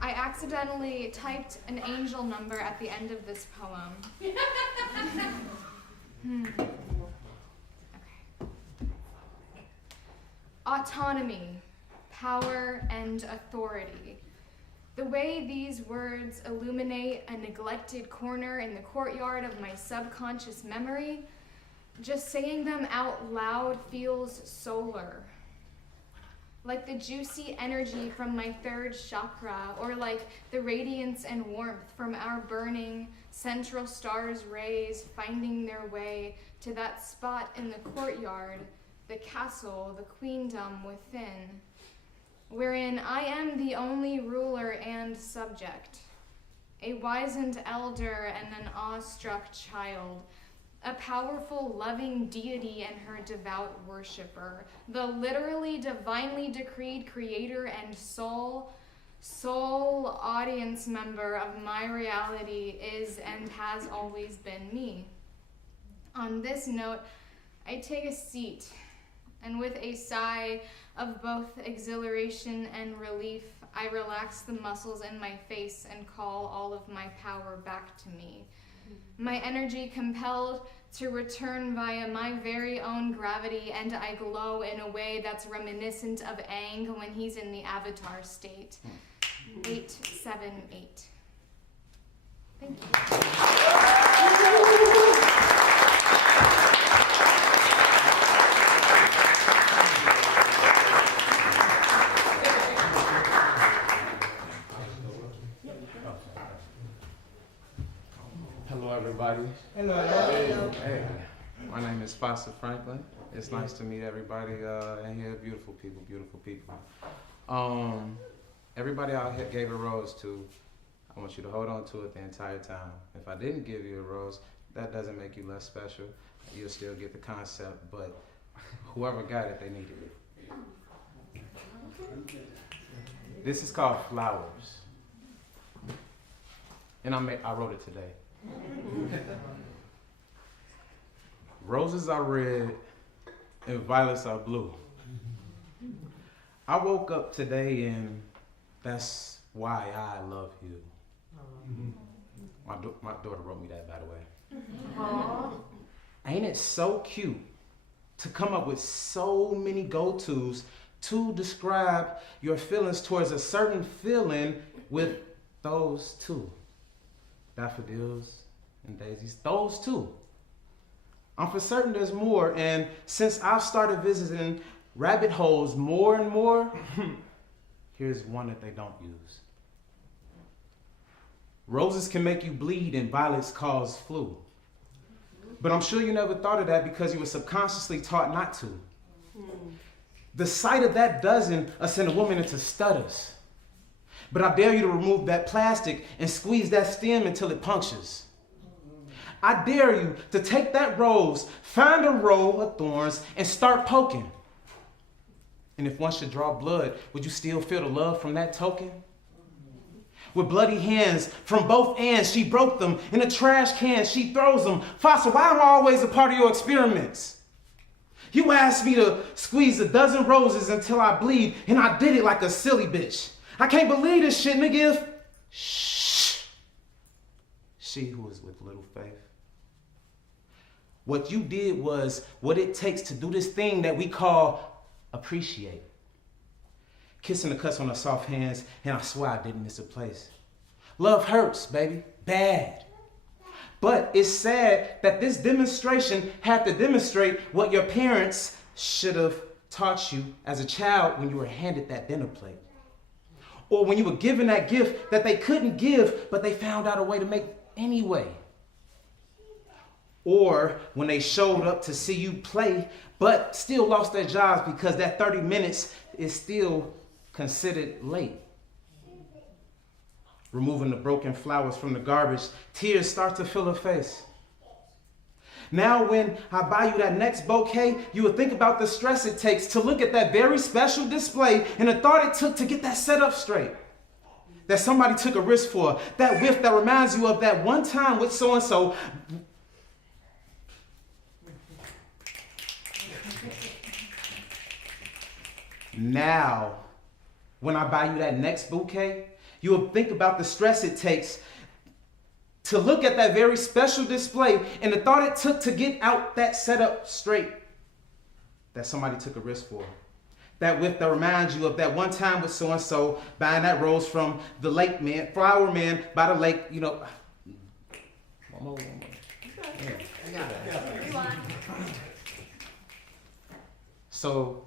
I accidentally typed an angel number at the end of this poem. Autonomy, power, and authority. The way these words illuminate a neglected corner in the courtyard of my subconscious memory, just saying them out loud feels solar. Like the juicy energy from my third chakra, or like the radiance and warmth from our burning central star's rays finding their way to that spot in the courtyard, the castle, the queendom within, wherein I am the only ruler and subject, a wizened elder and an awestruck child, a powerful, loving deity and her devout worshiper, the literally divinely decreed creator and sole audience member of my reality is and has always been me. On this note, I take a seat, and with a sigh of both exhilaration and relief, I relax the muscles in my face and call all of my power back to me. My energy compelled to return via my very own gravity, and I glow in a way that's reminiscent of Aang when he's in the avatar state. 878. Thank you. Hello, everybody. Hello. Hey, my name is Foster Franklin. It's nice to meet everybody in here. Beautiful people, beautiful people. Everybody I gave a rose to, I want you to hold on to it the entire time. If I didn't give you a rose, that doesn't make you less special. You'll still get the concept, but whoever got it, they needed it. This is called Flowers. And I wrote it today. Roses are red and violets are blue. I woke up today and that's why I love you. My daughter wrote me that, by the way. Aww. Ain't it so cute to come up with so many go-tos to describe your feelings towards a certain feeling with those two? Daffodils and daisies, those two. I'm for certain there's more, and since I've started visiting rabbit holes more and more, here's one that they don't use. Roses can make you bleed and violets cause flu. But I'm sure you never thought of that because you were subconsciously taught not to. The sight of that doesn't send a woman into stutters. But I dare you to remove that plastic and squeeze that stem until it punctures. I dare you to take that rose, find a row of thorns, and start poking. And if one should draw blood, would you still feel the love from that token? With bloody hands from both ends, she broke them. In a trash can, she throws them. Foster, why am I always a part of your experiments? You asked me to squeeze a dozen roses until I bleed, and I did it like a silly bitch. I can't believe this shit, nigga. If shh, she who is with little faith. What you did was what it takes to do this thing that we call appreciate. Kissing the cuts on her soft hands, and I swear I didn't miss a place. Love hurts, baby, bad. But it's sad that this demonstration had to demonstrate what your parents should have taught you as a child when you were handed that dinner plate. Or when you were given that gift that they couldn't give, but they found out a way to make anyway. Or when they showed up to see you play, but still lost their jobs because that 30 minutes is still considered late. Removing the broken flowers from the garbage, tears start to fill her face. Now when I buy you that next bouquet, you would think about the stress it takes to look at that very special display and the thought it took to get that set up straight. That somebody took a risk for, that whiff that reminds you of that one time with so-and-so. Now, when I buy you that next bouquet, you will think about the stress it takes to look at that very special display and the thought it took to get out that setup straight that somebody took a risk for. That whiff that reminds you of that one time with so-and-so buying that rose from the lake man, flower man by the lake, you know. One more. Yeah. So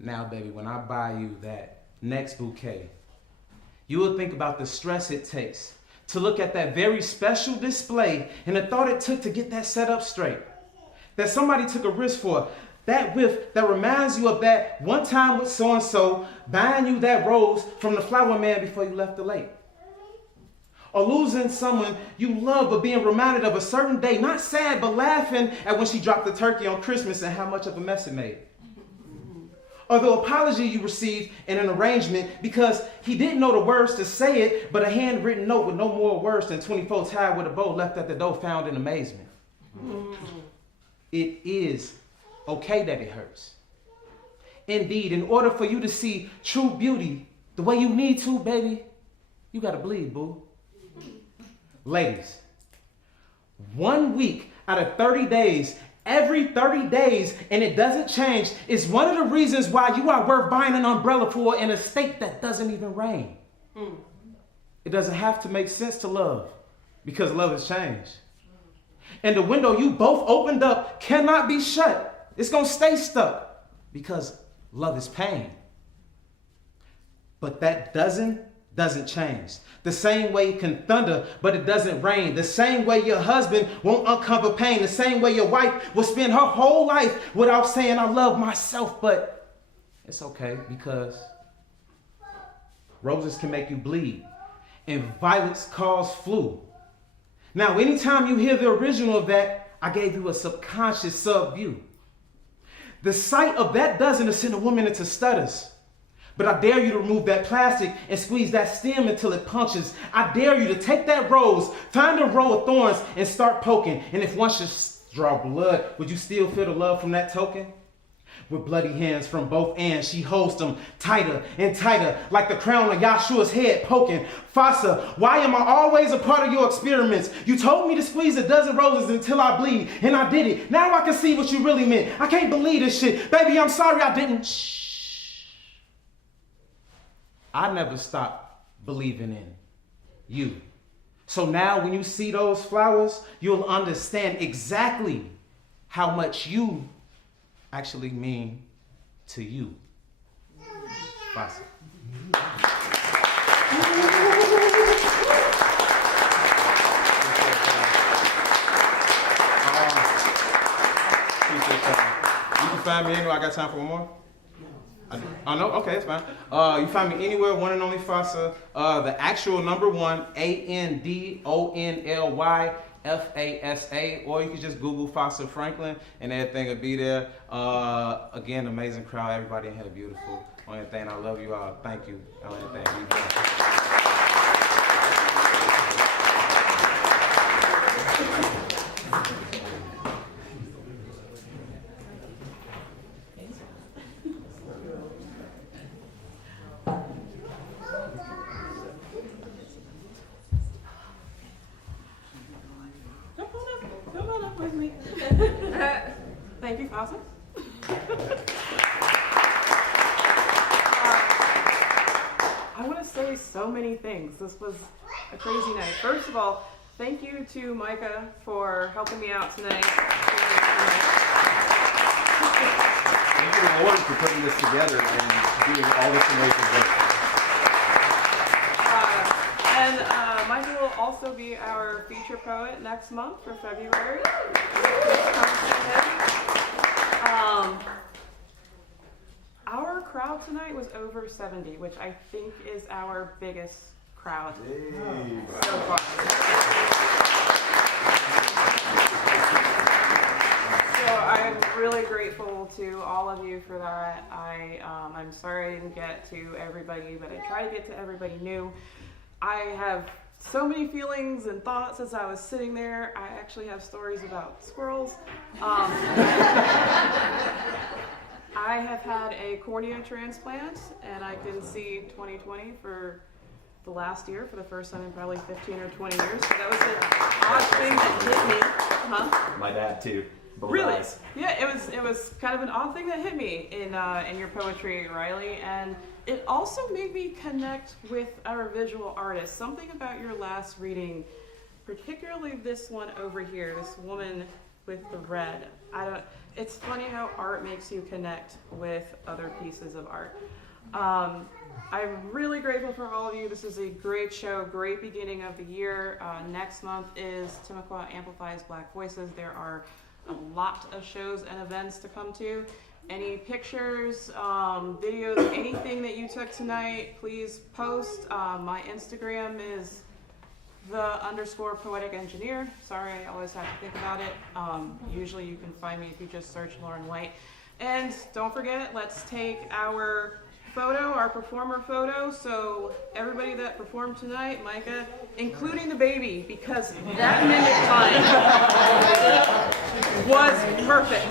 now, baby, when I buy you that next bouquet, you will think about the stress it takes to look at that very special display and the thought it took to get that set up straight. That somebody took a risk for. That whiff that reminds you of that one time with so-and-so buying you that rose from the flower man before you left the lake. Or losing someone you love but being reminded of a certain day, not sad but laughing at when she dropped the turkey on Christmas and how much of a mess it made. Or the apology you received in an arrangement because he didn't know the words to say it, but a handwritten note with no more words than 24 tied with a bow left at the door found in amazement. It is okay that it hurts. Indeed, in order for you to see true beauty the way you need to, baby, you gotta bleed, boo. Ladies, 1 week out of 30 days, every 30 days, and it doesn't change, is one of the reasons why you are worth buying an umbrella for in a state that doesn't even rain. It doesn't have to make sense to love because love has changed. And the window you both opened up cannot be shut. It's going to stay stuck because love is pain. But that doesn't change. The same way it can thunder, but it doesn't rain. The same way your husband won't uncover pain. The same way your wife will spend her whole life without saying, I love myself. But it's okay because roses can make you bleed and violets cause flu. Now, anytime you hear the original of that, I gave you a subconscious sub-view. The sight of that doesn't send a woman into stutters. But I dare you to remove that plastic and squeeze that stem until it punches. I dare you to take that rose, find a row of thorns, and start poking. And if one should draw blood, would you still feel the love from that token? With bloody hands from both ends, she holds them tighter and tighter, like the crown of Yahshua's head poking. Fasa, why am I always a part of your experiments? You told me to squeeze a dozen roses until I bleed, and I did it. Now I can see what you really meant. I can't believe this shit. Baby, I'm sorry I didn't. Shh. I never stopped believing in you. So now when you see those flowers, you'll understand exactly how much you actually mean to you. Fácil. You can find me anywhere. I got time for one more? I know? Okay, that's fine. You find me anywhere, one and only Fasa. The actual number 1, ANDONLY. FASA, or you can just Google Fasa Franklin and everything will be there. Again, amazing crowd. Everybody in here beautiful. Only thing, I love you all. Thank you. Only thing, be blessed. Thank you, Fasa. I want to say so many things. This was a crazy night. First of all, thank you to Micah for helping me out tonight. Thank you to the Lord for putting this together and doing all this amazing work. Micah will also be our feature poet next month for February. Our crowd tonight was over 70, which I think is our biggest crowd so far. I'm really grateful to all of you for that. I'm sorry I didn't get to everybody, but I try to get to everybody new. I have so many feelings and thoughts as I was sitting there. I actually have stories about squirrels. I have had a cornea transplant, and I can see 20/20 for the last year for the first time in probably 15 or 20 years. So that was an odd thing that hit me. Huh? My dad too. Both Really? eyes. Yeah, it was kind of an odd thing that hit me in your poetry, Riley, and it also made me connect with our visual artists. Something about your last reading, particularly this one over here, this woman with the red. It's funny how art makes you connect with other pieces of art. I'm really grateful for all of you. This is a great show, great beginning of the year. Next month is Timucua Amplifies Black Voices. There are a lot of shows and events to come to. Any pictures, videos, anything that you took tonight, please post. My Instagram is _poetic engineer. Sorry, I always have to think about it. Usually you can find me if you just search Lauren White. And don't forget, let's take our photo, our performer photo. So everybody that performed tonight, Micah, including the baby, because that mimic line was perfect.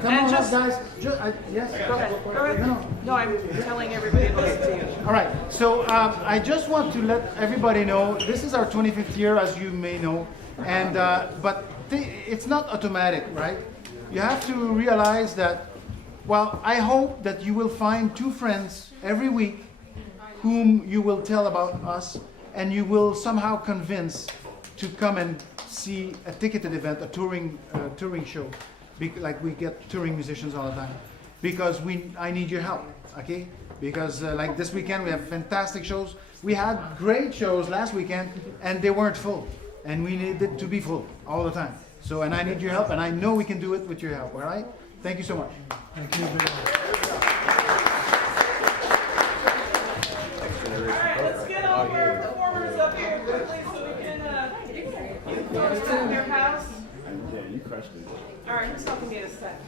Come on up, guys. Yes? Go ahead. No, I'm telling everybody to listen to you. All right, so I just want to let everybody know, this is our 25th year, as you may know, and but it's not automatic, right? You have to realize that, well, I hope that you will find 2 friends every week whom you will tell about us, and you will somehow convince to come and see a ticketed event, a touring show, like we get touring musicians all the time, because I need your help, okay? Because like this weekend we have fantastic shows. We had great shows last weekend and they weren't full, and we needed to be full all the time. So, and I need your help, and I know we can do it with your help, all right? Thank you so much. Thank you very much. All right, let's get all of our performers up here quickly so we can go to their house. Yeah, you crushed it. All right, who's helping me this time?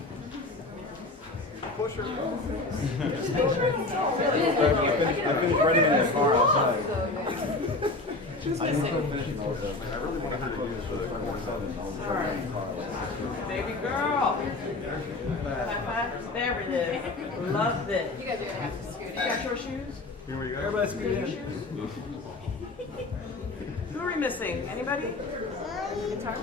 I finished writing in the car outside. Who's I didn't missing? finish it all the I really wanted her to do this for the 4-7. All right. Baby girl. High five. There it is. Love this. You guys You got your shoes? Here we go. Everybody scoot in. Who are we missing? Anybody? Guitar?